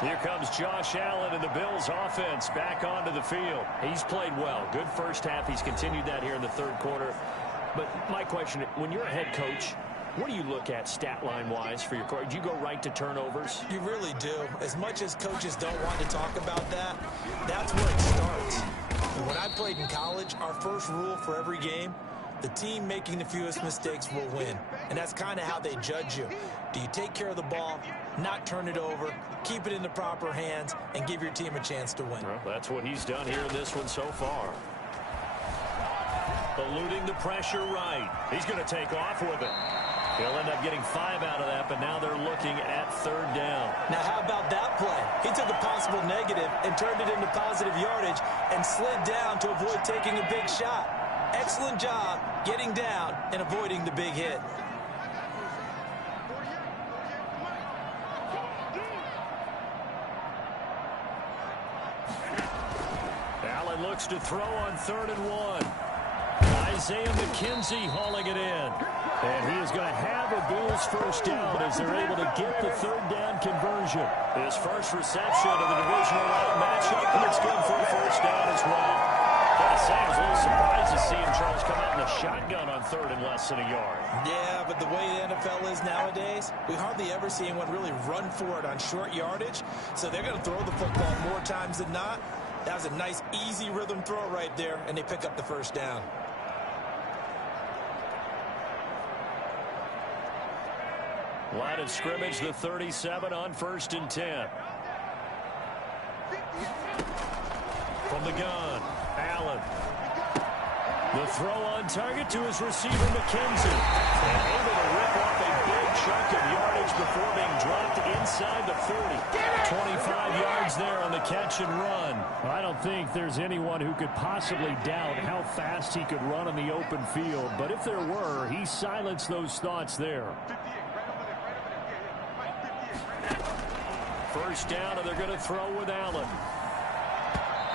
Here comes Josh Allen and the Bills offense back onto the field. He's played well. Good first half. He's continued that here in the 3rd quarter. But my question, when you're a head coach, what do you look at stat line-wise for your coach? Do you go right to turnovers? You really do. As much as coaches don't want to talk about that, that's where it starts. When I played in college, our first rule for every game, the team making the fewest mistakes will win. And that's kind of how they judge you. Do you take care of the ball, not turn it over, keep it in the proper hands, and give your team a chance to win? Well, that's what he's done here in this one so far. Eluding the pressure right. He's going to take off with it. He'll end up getting 5 out of that, but now they're looking at 3rd down. Now, how about that play? He took a possible negative and turned it into positive yardage and slid down to avoid taking a big shot. Excellent job getting down and avoiding the big hit. Allen looks to throw on 3rd and 1. Isaiah McKenzie hauling it in. And he is going to have a Bills 1st down as they're able to get the 3rd down conversion. His first reception of the divisional round matchup, and it's good for a 1st down as well. Gotta say, I was a little surprised to see him, Charles, come out in a shotgun on 3rd and less than a yard. Yeah, but the way the NFL is nowadays, we hardly ever see anyone really run for it on short yardage. So they're going to throw the football more times than not. That was a nice, easy rhythm throw right there, and they pick up the 1st down. Line of scrimmage, the 37 on 1st and 10. From the gun, Allen. The throw on target to his receiver, McKenzie. And able to rip off a big chunk of yardage before being dropped inside the 40. 25 yards there on the catch and run. I don't think there's anyone who could possibly doubt how fast he could run on the open field. But if there were, he silenced those thoughts there. 1st down, and they're going to throw with Allen.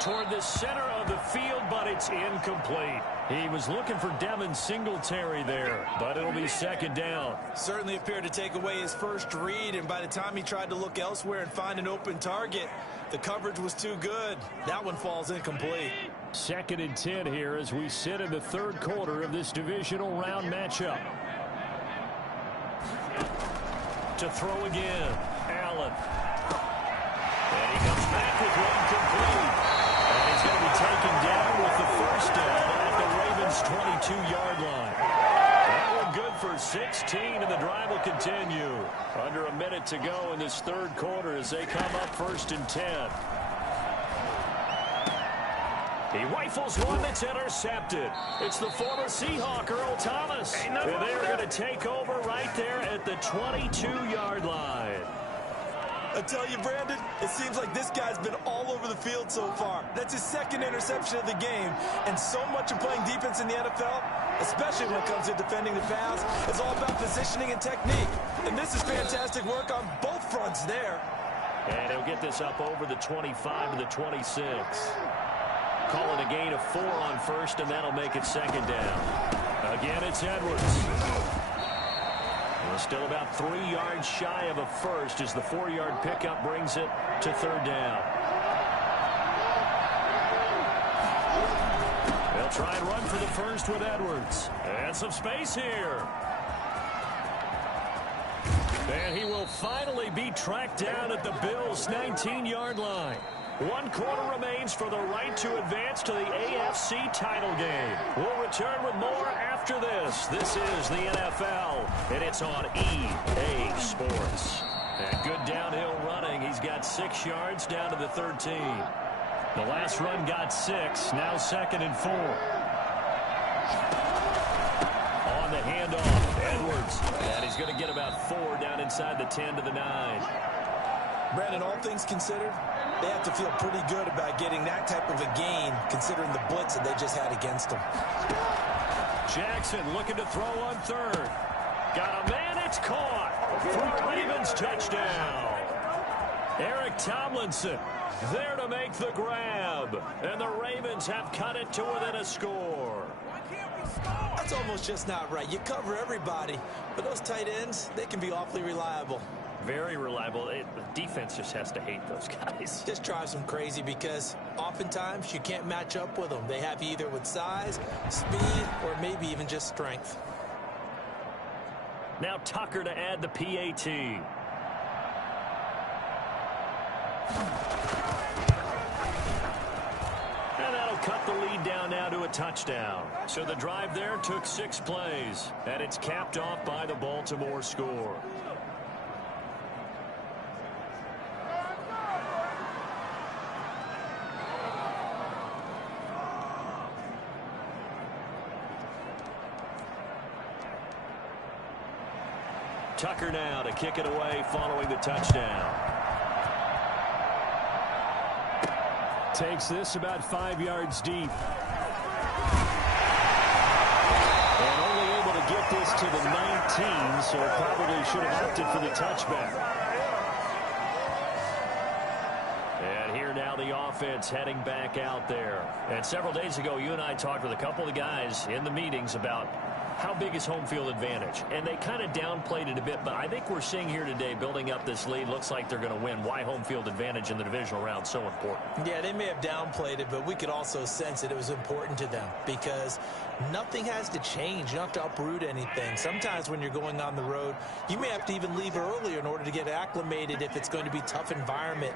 toward the center of the field, but it's incomplete. He was looking for Devin Singletary there, but it'll be second down. Certainly appeared to take away his first read, and by the time he tried to look elsewhere and find an open target, the coverage was too good. That one falls incomplete. 2nd and 10 here as we sit in the third quarter of this divisional round matchup. To throw again, Allen. And he comes back with one complete. And he's going to be taken down with the first down at the Ravens' 22-yard line. That one good for 16, and the drive will continue. Under a minute to go in this third quarter as they come up 1st and 10. He rifles one that's intercepted. It's the former Seahawk, Earl Thomas. And they're going to take over right there at the 22-yard line. I tell you, Brandon, it seems like this guy's been all over the field so far. That's his 2nd interception of the game. And so much of playing defense in the NFL, especially when it comes to defending the pass, is all about positioning and technique. And this is fantastic work on both fronts there. And he'll get this up over the 25 to the 26. Call it a gain of 4 on first, and that'll make it second down. Again, it's Edwards. We're still about 3 yards shy of a first as the 4-yard pickup brings it to third down. They'll try and run for the first with Edwards. And some space here. And he will finally be tracked down at the Bills' 19-yard line. 1 quarter remains for the right to advance to the AFC title game. We'll return with more after this. This is the NFL, and it's on EA Sports. And good downhill running. He's got 6 yards down to the 13. The last run got 6. Now 2nd and 4. On the handoff, Edwards. And he's going to get about 4 down inside the 10 to the 9. Brandon, all things considered, they have to feel pretty good about getting that type of a gain, considering the blitz that they just had against them. Jackson looking to throw on third. Got a man, it's caught. For Ravens touchdown. Eric Tomlinson there to make the grab. And the Ravens have cut it to within a score. That's almost just not right. You cover everybody, but those tight ends, they can be awfully reliable. Very reliable. The defense just has to hate those guys. Just drives them crazy because oftentimes you can't match up with them. They have you either with size, speed, or maybe even just strength. Now Tucker to add the PAT. And that'll cut the lead down now to a touchdown. So the drive there took 6 plays, and it's capped off by the Baltimore score. Tucker now to kick it away following the touchdown. Takes this about 5 yards deep. And only able to get this to the 19, so probably should have opted for the touchback. And here now the offense heading back out there. And several days ago, you and I talked with a couple of guys in the meetings about how big is home field advantage? And they kind of downplayed it a bit, but I think we're seeing here today, building up this lead, looks like they're going to win. Why home field advantage in the divisional round so important? Yeah, they may have downplayed it, but we could also sense that it was important to them because nothing has to change. You don't have to uproot anything. Sometimes when you're going on the road, you may have to even leave earlier in order to get acclimated if it's going to be a tough environment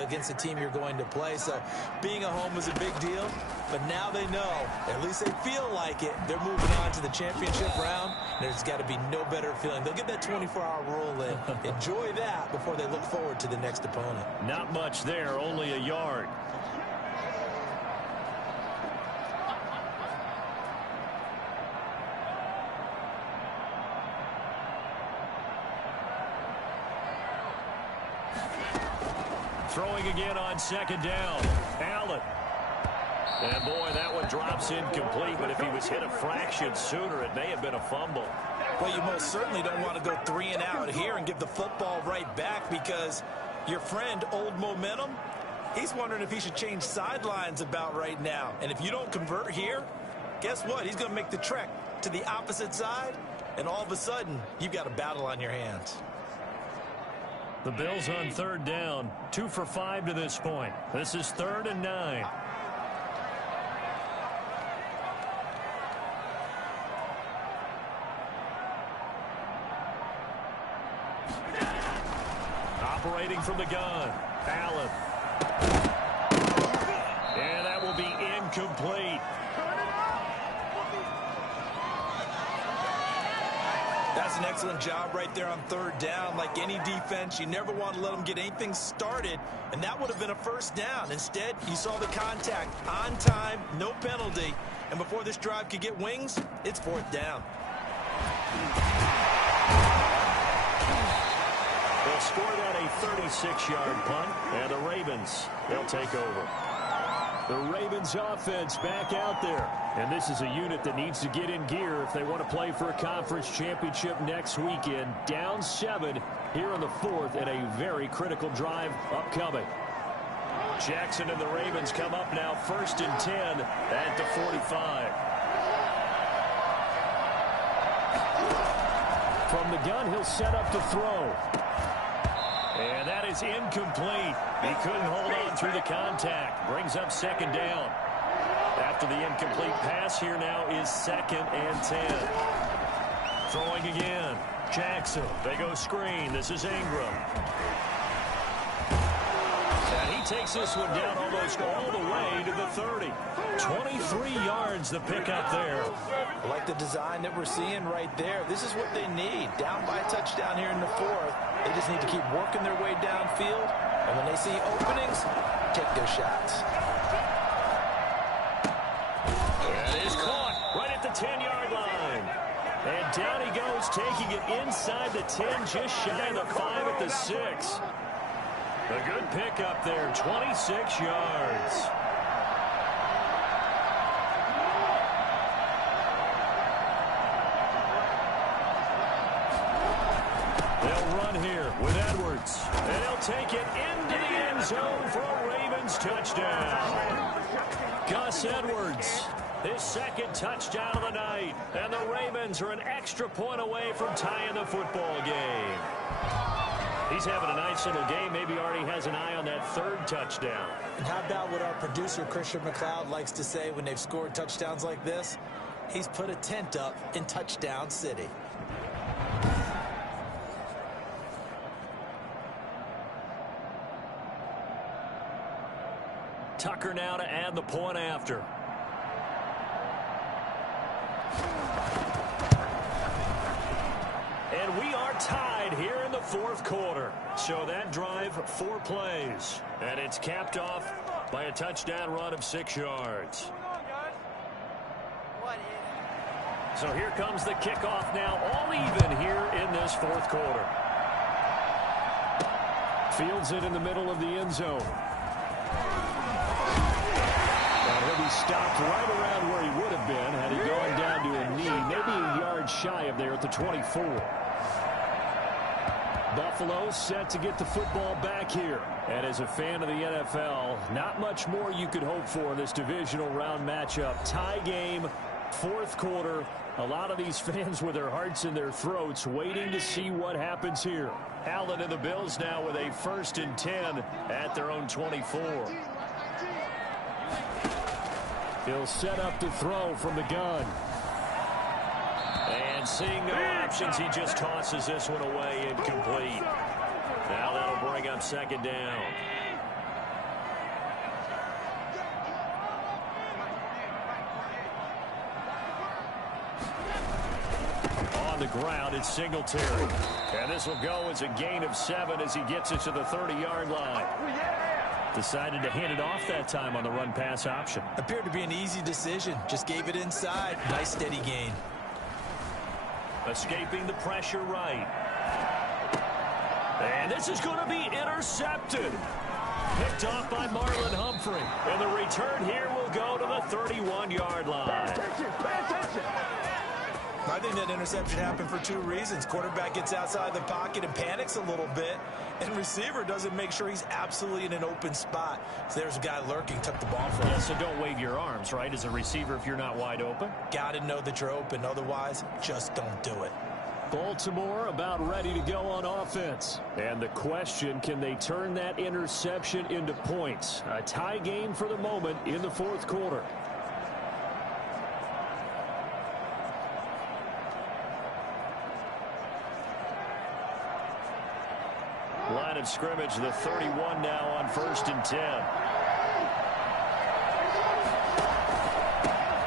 against the team you're going to play. So being at home was a big deal, but now they know, at least they feel like it, they're moving on to the championship round. There's got to be no better feeling. They'll get that 24-hour rule in. Enjoy that before they look forward to the next opponent. Not much there, only a yard. Throwing again on second down. Allen. And boy, that one drops incomplete, but if he was hit a fraction sooner, it may have been a fumble. Well, you most certainly don't want to go 3 and out here and give the football right back because your friend, Old Momentum, He's wondering if he should change sidelines about right now. And if you don't convert here, guess what? He's going to make the trek to the opposite side, and all of a sudden, you've got a battle on your hands. The Bills on third down, 2 for 5 to this point. This is 3rd and 9. Operating from the gun, Allen. And that will be incomplete. That's an excellent job right there on third down. Like any defense, you never want to let them get anything started, and that would have been a first down. Instead, you saw the contact on time, no penalty, and before this drive could get wings, it's 4th down. They'll score that a 36-yard punt, and the Ravens, they'll take over. The Ravens offense back out there. And this is a unit that needs to get in gear if they want to play for a conference championship next weekend. Down 7 here in the 4th, and a very critical drive upcoming. Jackson and the Ravens come up now 1st and 10 at the 45. From the gun, he'll set up to throw. And that is incomplete. He couldn't hold on through the contact. Brings up 2nd down. After the incomplete pass, here now is 2nd and 10. Throwing again. Jackson. They go screen. This is Ingram. And he takes this one down almost all the way to the 30. 23 yards the pickup there. I like the design that we're seeing right there. This is what they need. Down by a touchdown here in the 4th. They just need to keep working their way downfield. And when they see openings, take their shots. That is caught right at the 10-yard line. And down he goes, taking it inside the 10, just shy of the 5 at the 6. A good pickup there, 26 yards. They'll run here with Edwards. And he'll take it into the end zone for a Ravens touchdown. Gus Edwards, his 2nd touchdown of the night. And the Ravens are an extra point away from tying the football game. He's having a nice little game. Maybe already has an eye on that 3rd touchdown. And how about what our producer, Christian McLeod, likes to say when they've scored touchdowns like this? He's put a tent up in Touchdown City. Tucker now to add the point after. And we are tied here in the 4th quarter. So that drive, 4 plays. And it's capped off by a touchdown run of 6 yards. So here comes the kickoff now, all even here in this 4th quarter. Fields it in the middle of the end zone. And he'll be stopped right around where he would have been had he gone down to a knee, maybe a yard shy of there at the 24. Buffalo set to get the football back here. And as a fan of the NFL, not much more you could hope for in this divisional round matchup. Tie game, 4th quarter. A lot of these fans with their hearts in their throats waiting to see what happens here. Allen and the Bills now with a 1st and 10 at their own 24. He'll set up to throw from the gun. And seeing no options, he just tosses this one away incomplete. Now that'll bring up 2nd down. On the ground, it's Singletary. And this will go as a gain of 7 as he gets it to the 30-yard line. Decided to hand it off that time on the run-pass option. Appeared to be an easy decision. Just gave it inside. Nice steady gain. Escaping the pressure right. And this is going to be intercepted. Picked off by Marlon Humphrey. And the return here will go to the 31-yard line. I think that interception happened for two reasons. Quarterback gets outside the pocket and panics a little bit, and receiver doesn't make sure he's absolutely in an open spot. So there's a guy lurking, took the ball from him. Yeah, so don't wave your arms, right, as a receiver if you're not wide open. Got to know that you're open. Otherwise, just don't do it. Baltimore about ready to go on offense. And the question, can they turn that interception into points? A tie game for the moment in the fourth quarter. Line of scrimmage, the 31 now on 1st and 10.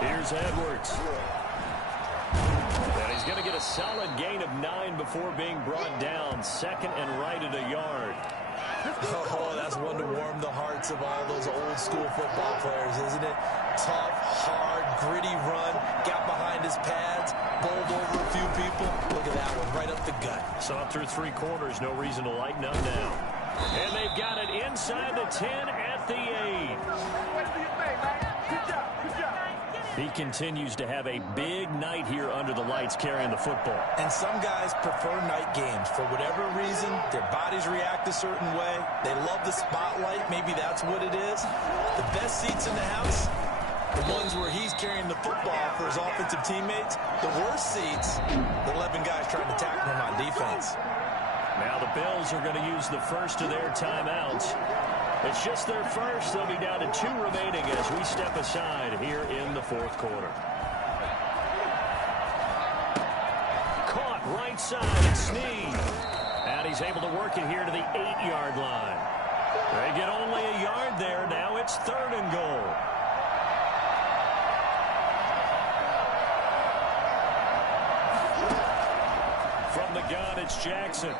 Here's Edwards. And he's going to get a solid gain of 9 before being brought down. Second and right at a yard. Oh, that's one to warm the hearts of all those old school football players, isn't it? Tough, hard, gritty run. Got behind his pads, bowled over a few people. Look at that one, right up the gut. Saw through 3 quarters, no reason to lighten up now. And they've got it inside the 10 at the 8. Good job. Good job. He continues to have a big night here under the lights carrying the football. And some guys prefer night games. For whatever reason, their bodies react a certain way. They love the spotlight. Maybe that's what it is. The best seats in the house, the ones where he's carrying the football for his offensive teammates. The worst seats, the 11 guys trying to tackle him on defense. Now the Bills are going to use the first of their timeouts. It's just their first. They'll be down to 2 remaining as we step aside here in the fourth quarter. Caught right side and Snead. And he's able to work it here to the 8-yard line. They get only a yard there. Now it's 3rd and goal. From the gun, it's Jackson.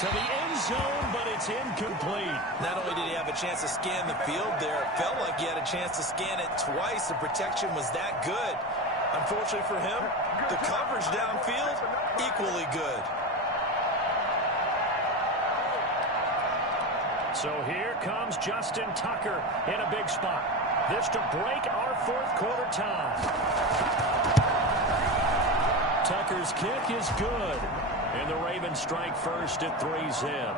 To the end zone, but it's incomplete. Not only did he have a chance to scan the field there, it felt like he had a chance to scan it twice. The protection was that good. Unfortunately for him, the coverage downfield, equally good. So here comes Justin Tucker in a big spot. This to break our fourth quarter tie. Tucker's kick is good. And the Ravens strike first at 3-zip.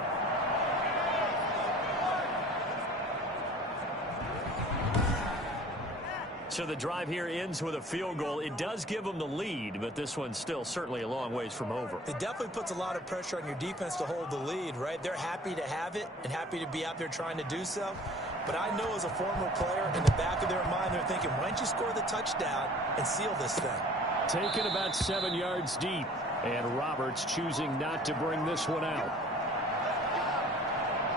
So the drive here ends with a field goal. It does give them the lead, but this one's still certainly a long ways from over. It definitely puts a lot of pressure on your defense to hold the lead, right? They're happy to have it and happy to be out there trying to do so. But I know as a former player, in the back of their mind, they're thinking, why don't you score the touchdown and seal this thing? Taken about 7 yards deep. And Roberts choosing not to bring this one out.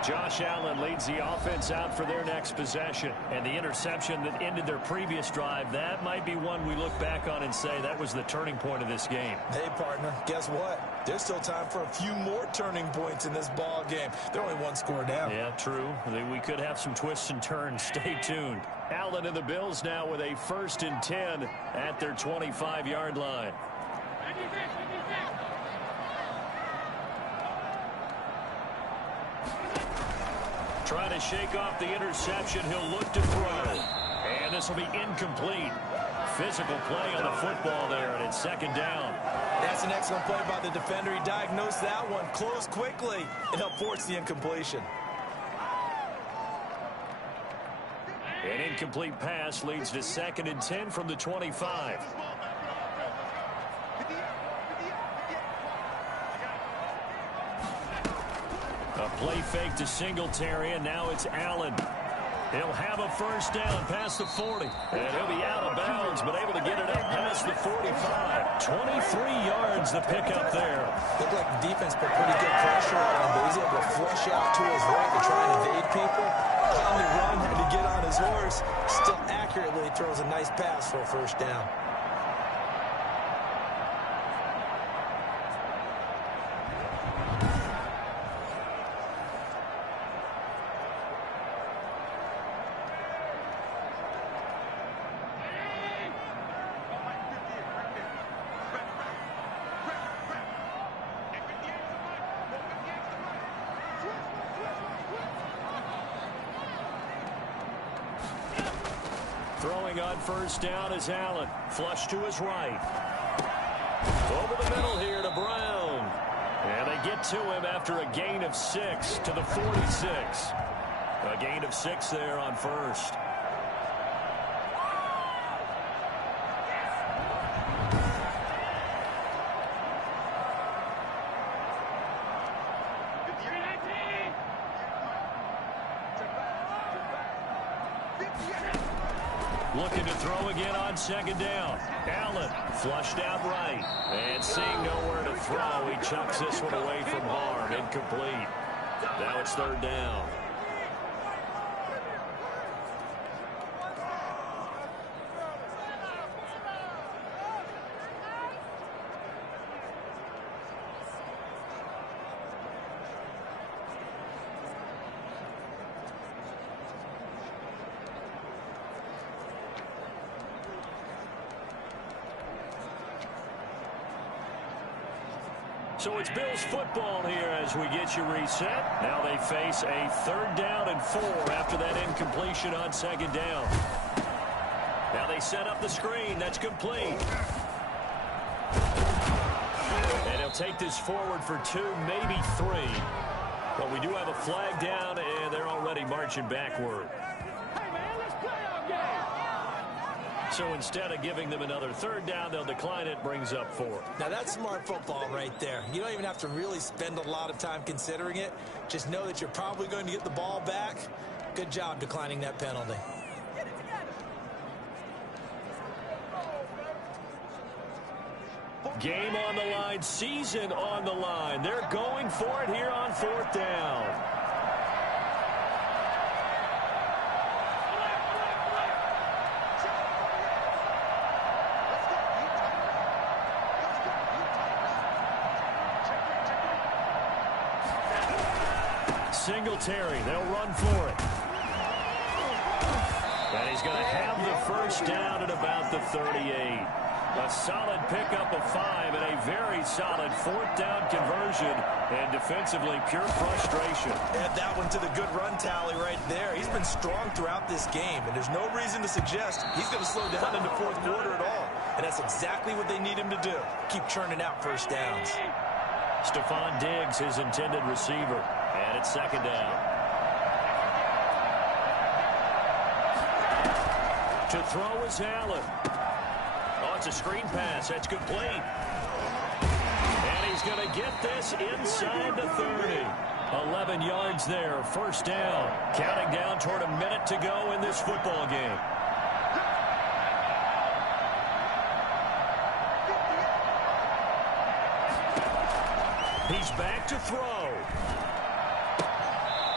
Josh Allen leads the offense out for their next possession. And the interception that ended their previous drive, that might be one we look back on and say that was the turning point of this game. Hey, partner, guess what? There's still time for a few more turning points in this ball game. They're only 1 score down. Yeah, true. We could have some twists and turns. Stay tuned. Allen and the Bills now with a 1st and 10 at their 25-yard line. Trying to shake off the interception. He'll look to throw. And this will be incomplete. Physical play on the football there, and it's 2nd down. That's an excellent play by the defender. He diagnosed that one, closed quickly, and helped force the incompletion. An incomplete pass leads to 2nd and 10 from the 25. A play fake to Singletary, and now it's Allen. He'll have a 1st down past the 40. And he'll be out of bounds, but able to get it up past the 45. 23 yards the pickup there. Looked like the defense put pretty good pressure on him, but he's able to flush out to his right to try and evade people. On the run, had to get on his horse. Still accurately throws a nice pass for a 1st down. Throwing on first down is Allen. Flush to his right. Over the middle here to Brown. And they get to him after a gain of 6 to the 46. A gain of 6 there on first. Looking to throw again on second down. Allen flushed out right. And seeing nowhere to throw, he chucks this one away from harm. Incomplete. Now it's third down. So it's Bills football here as we get you reset. Now they face a 3rd down and 4 after that incompletion on second down. Now they set up the screen. That's complete. And he'll take this forward for 2, maybe 3. But we do have a flag down, and they're already marching backward. So instead of giving them another 3rd down, they'll decline it, brings up 4. Now that's smart football right there. You don't even have to really spend a lot of time considering it. Just know that you're probably going to get the ball back. Good job declining that penalty. Game on the line, season on the line. They're going for it here on 4th down. Singletary, they'll run for it. And he's going to have the first down at about the 38. A solid pickup of 5 and a very solid 4th down conversion. And defensively, pure frustration. Add that one to the good run tally right there. He's been strong throughout this game, and there's no reason to suggest he's going to slow down in the 4th quarter at all. And that's exactly what they need him to do. Keep churning out first downs. Stephon Diggs, his intended receiver. And it's 2nd down. To throw is Allen. Oh, it's a screen pass. That's complete. And he's going to get this inside the 30. 11 yards there. First down. Counting down toward a minute to go in this football game. He's back to throw.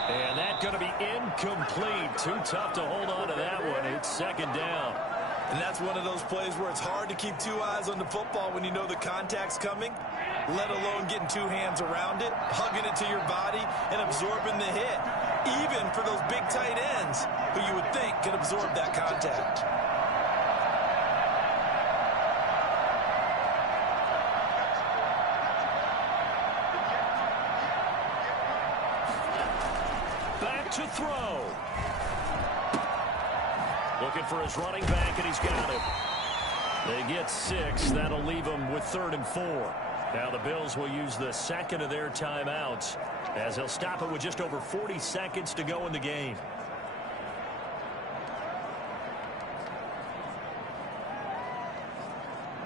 And that's going to be incomplete. Too tough to hold on to that one. It's 2nd down. And that's one of those plays where it's hard to keep 2 eyes on the football when you know the contact's coming, let alone getting 2 hands around it, hugging it to your body, and absorbing the hit. Even for those big tight ends who you would think could absorb that contact. To throw. Looking for his running back, and he's got it. They get 6. That'll leave them with 3rd and 4. Now the Bills will use the 2nd of their timeouts as they'll stop it with just over 40 seconds to go in the game.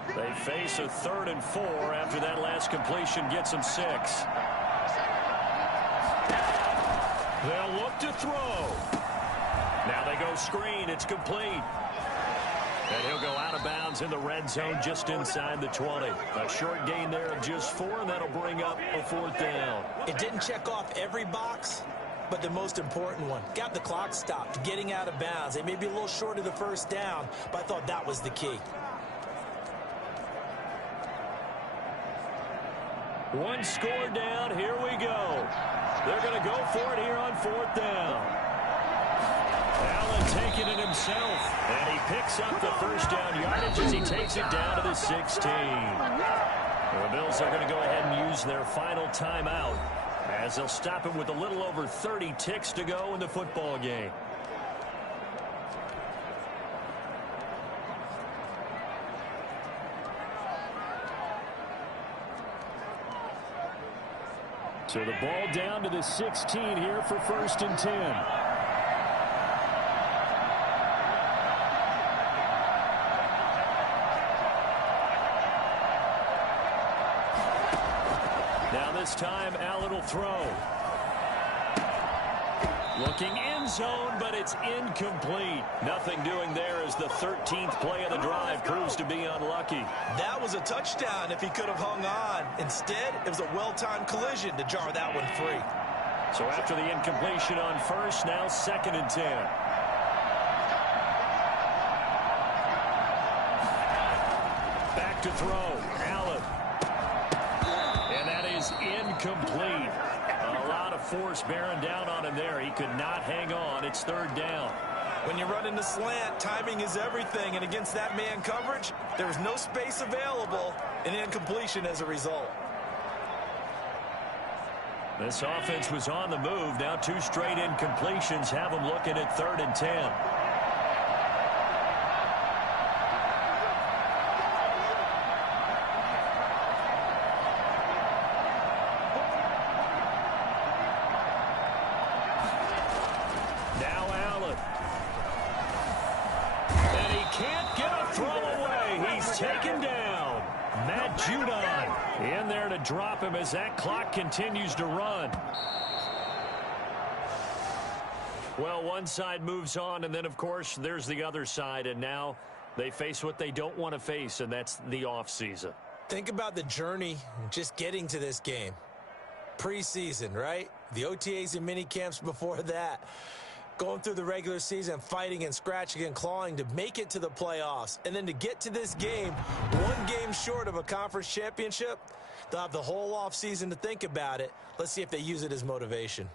They face a 3rd and 4 after that last completion gets them 6. They'll look to throw. Now they go screen. It's complete. And he'll go out of bounds in the red zone just inside the 20. A short gain there of just 4, and that'll bring up a 4th down. It didn't check off every box, but the most important one. Got the clock stopped, getting out of bounds. They may be a little short of the first down, but I thought that was the key. One score down. Here we go. They're going to go for it here on 4th down. Allen taking it himself, and he picks up the first down yardage as he takes it down to the 16. The Bills are going to go ahead and use their final timeout as they'll stop him with a little over 30 ticks to go in the football game. So the ball down to the 16 here for 1st and 10. Now this time, Allen will throw. Looking end zone, but it's incomplete. Nothing doing there as the 13th play of the drive proves to be unlucky. That was a touchdown if he could have hung on. Instead, it was a well-timed collision to jar that one free. So after the incompletion on 1st, now 2nd and 10. Back to throw. Allen. And that is incomplete. A lot of force bearing down on him there. He could not hang on. It's 3rd down. When you run into slant, timing is everything. And against that man coverage, there was no space available. An incompletion as a result. This offense was on the move. Now 2 straight incompletions have them looking at 3rd and 10. In there to drop him as that clock continues to run. Well, one side moves on, and then, of course, there's the other side, and now they face what they don't want to face, and that's the offseason. Think about the journey just getting to this game. Preseason, right? The OTAs and mini camps before that. Going through the regular season, fighting and scratching and clawing to make it to the playoffs. And then to get to this game, one game short of a conference championship, they'll have the whole offseason to think about it. Let's see if they use it as motivation.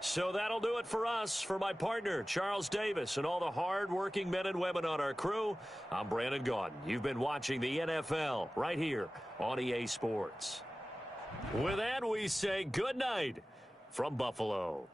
So that'll do it for us. For my partner, Charles Davis, and all the hard-working men and women on our crew, I'm Brandon Gaudin. You've been watching the NFL right here on EA Sports. With that, we say good night from Buffalo.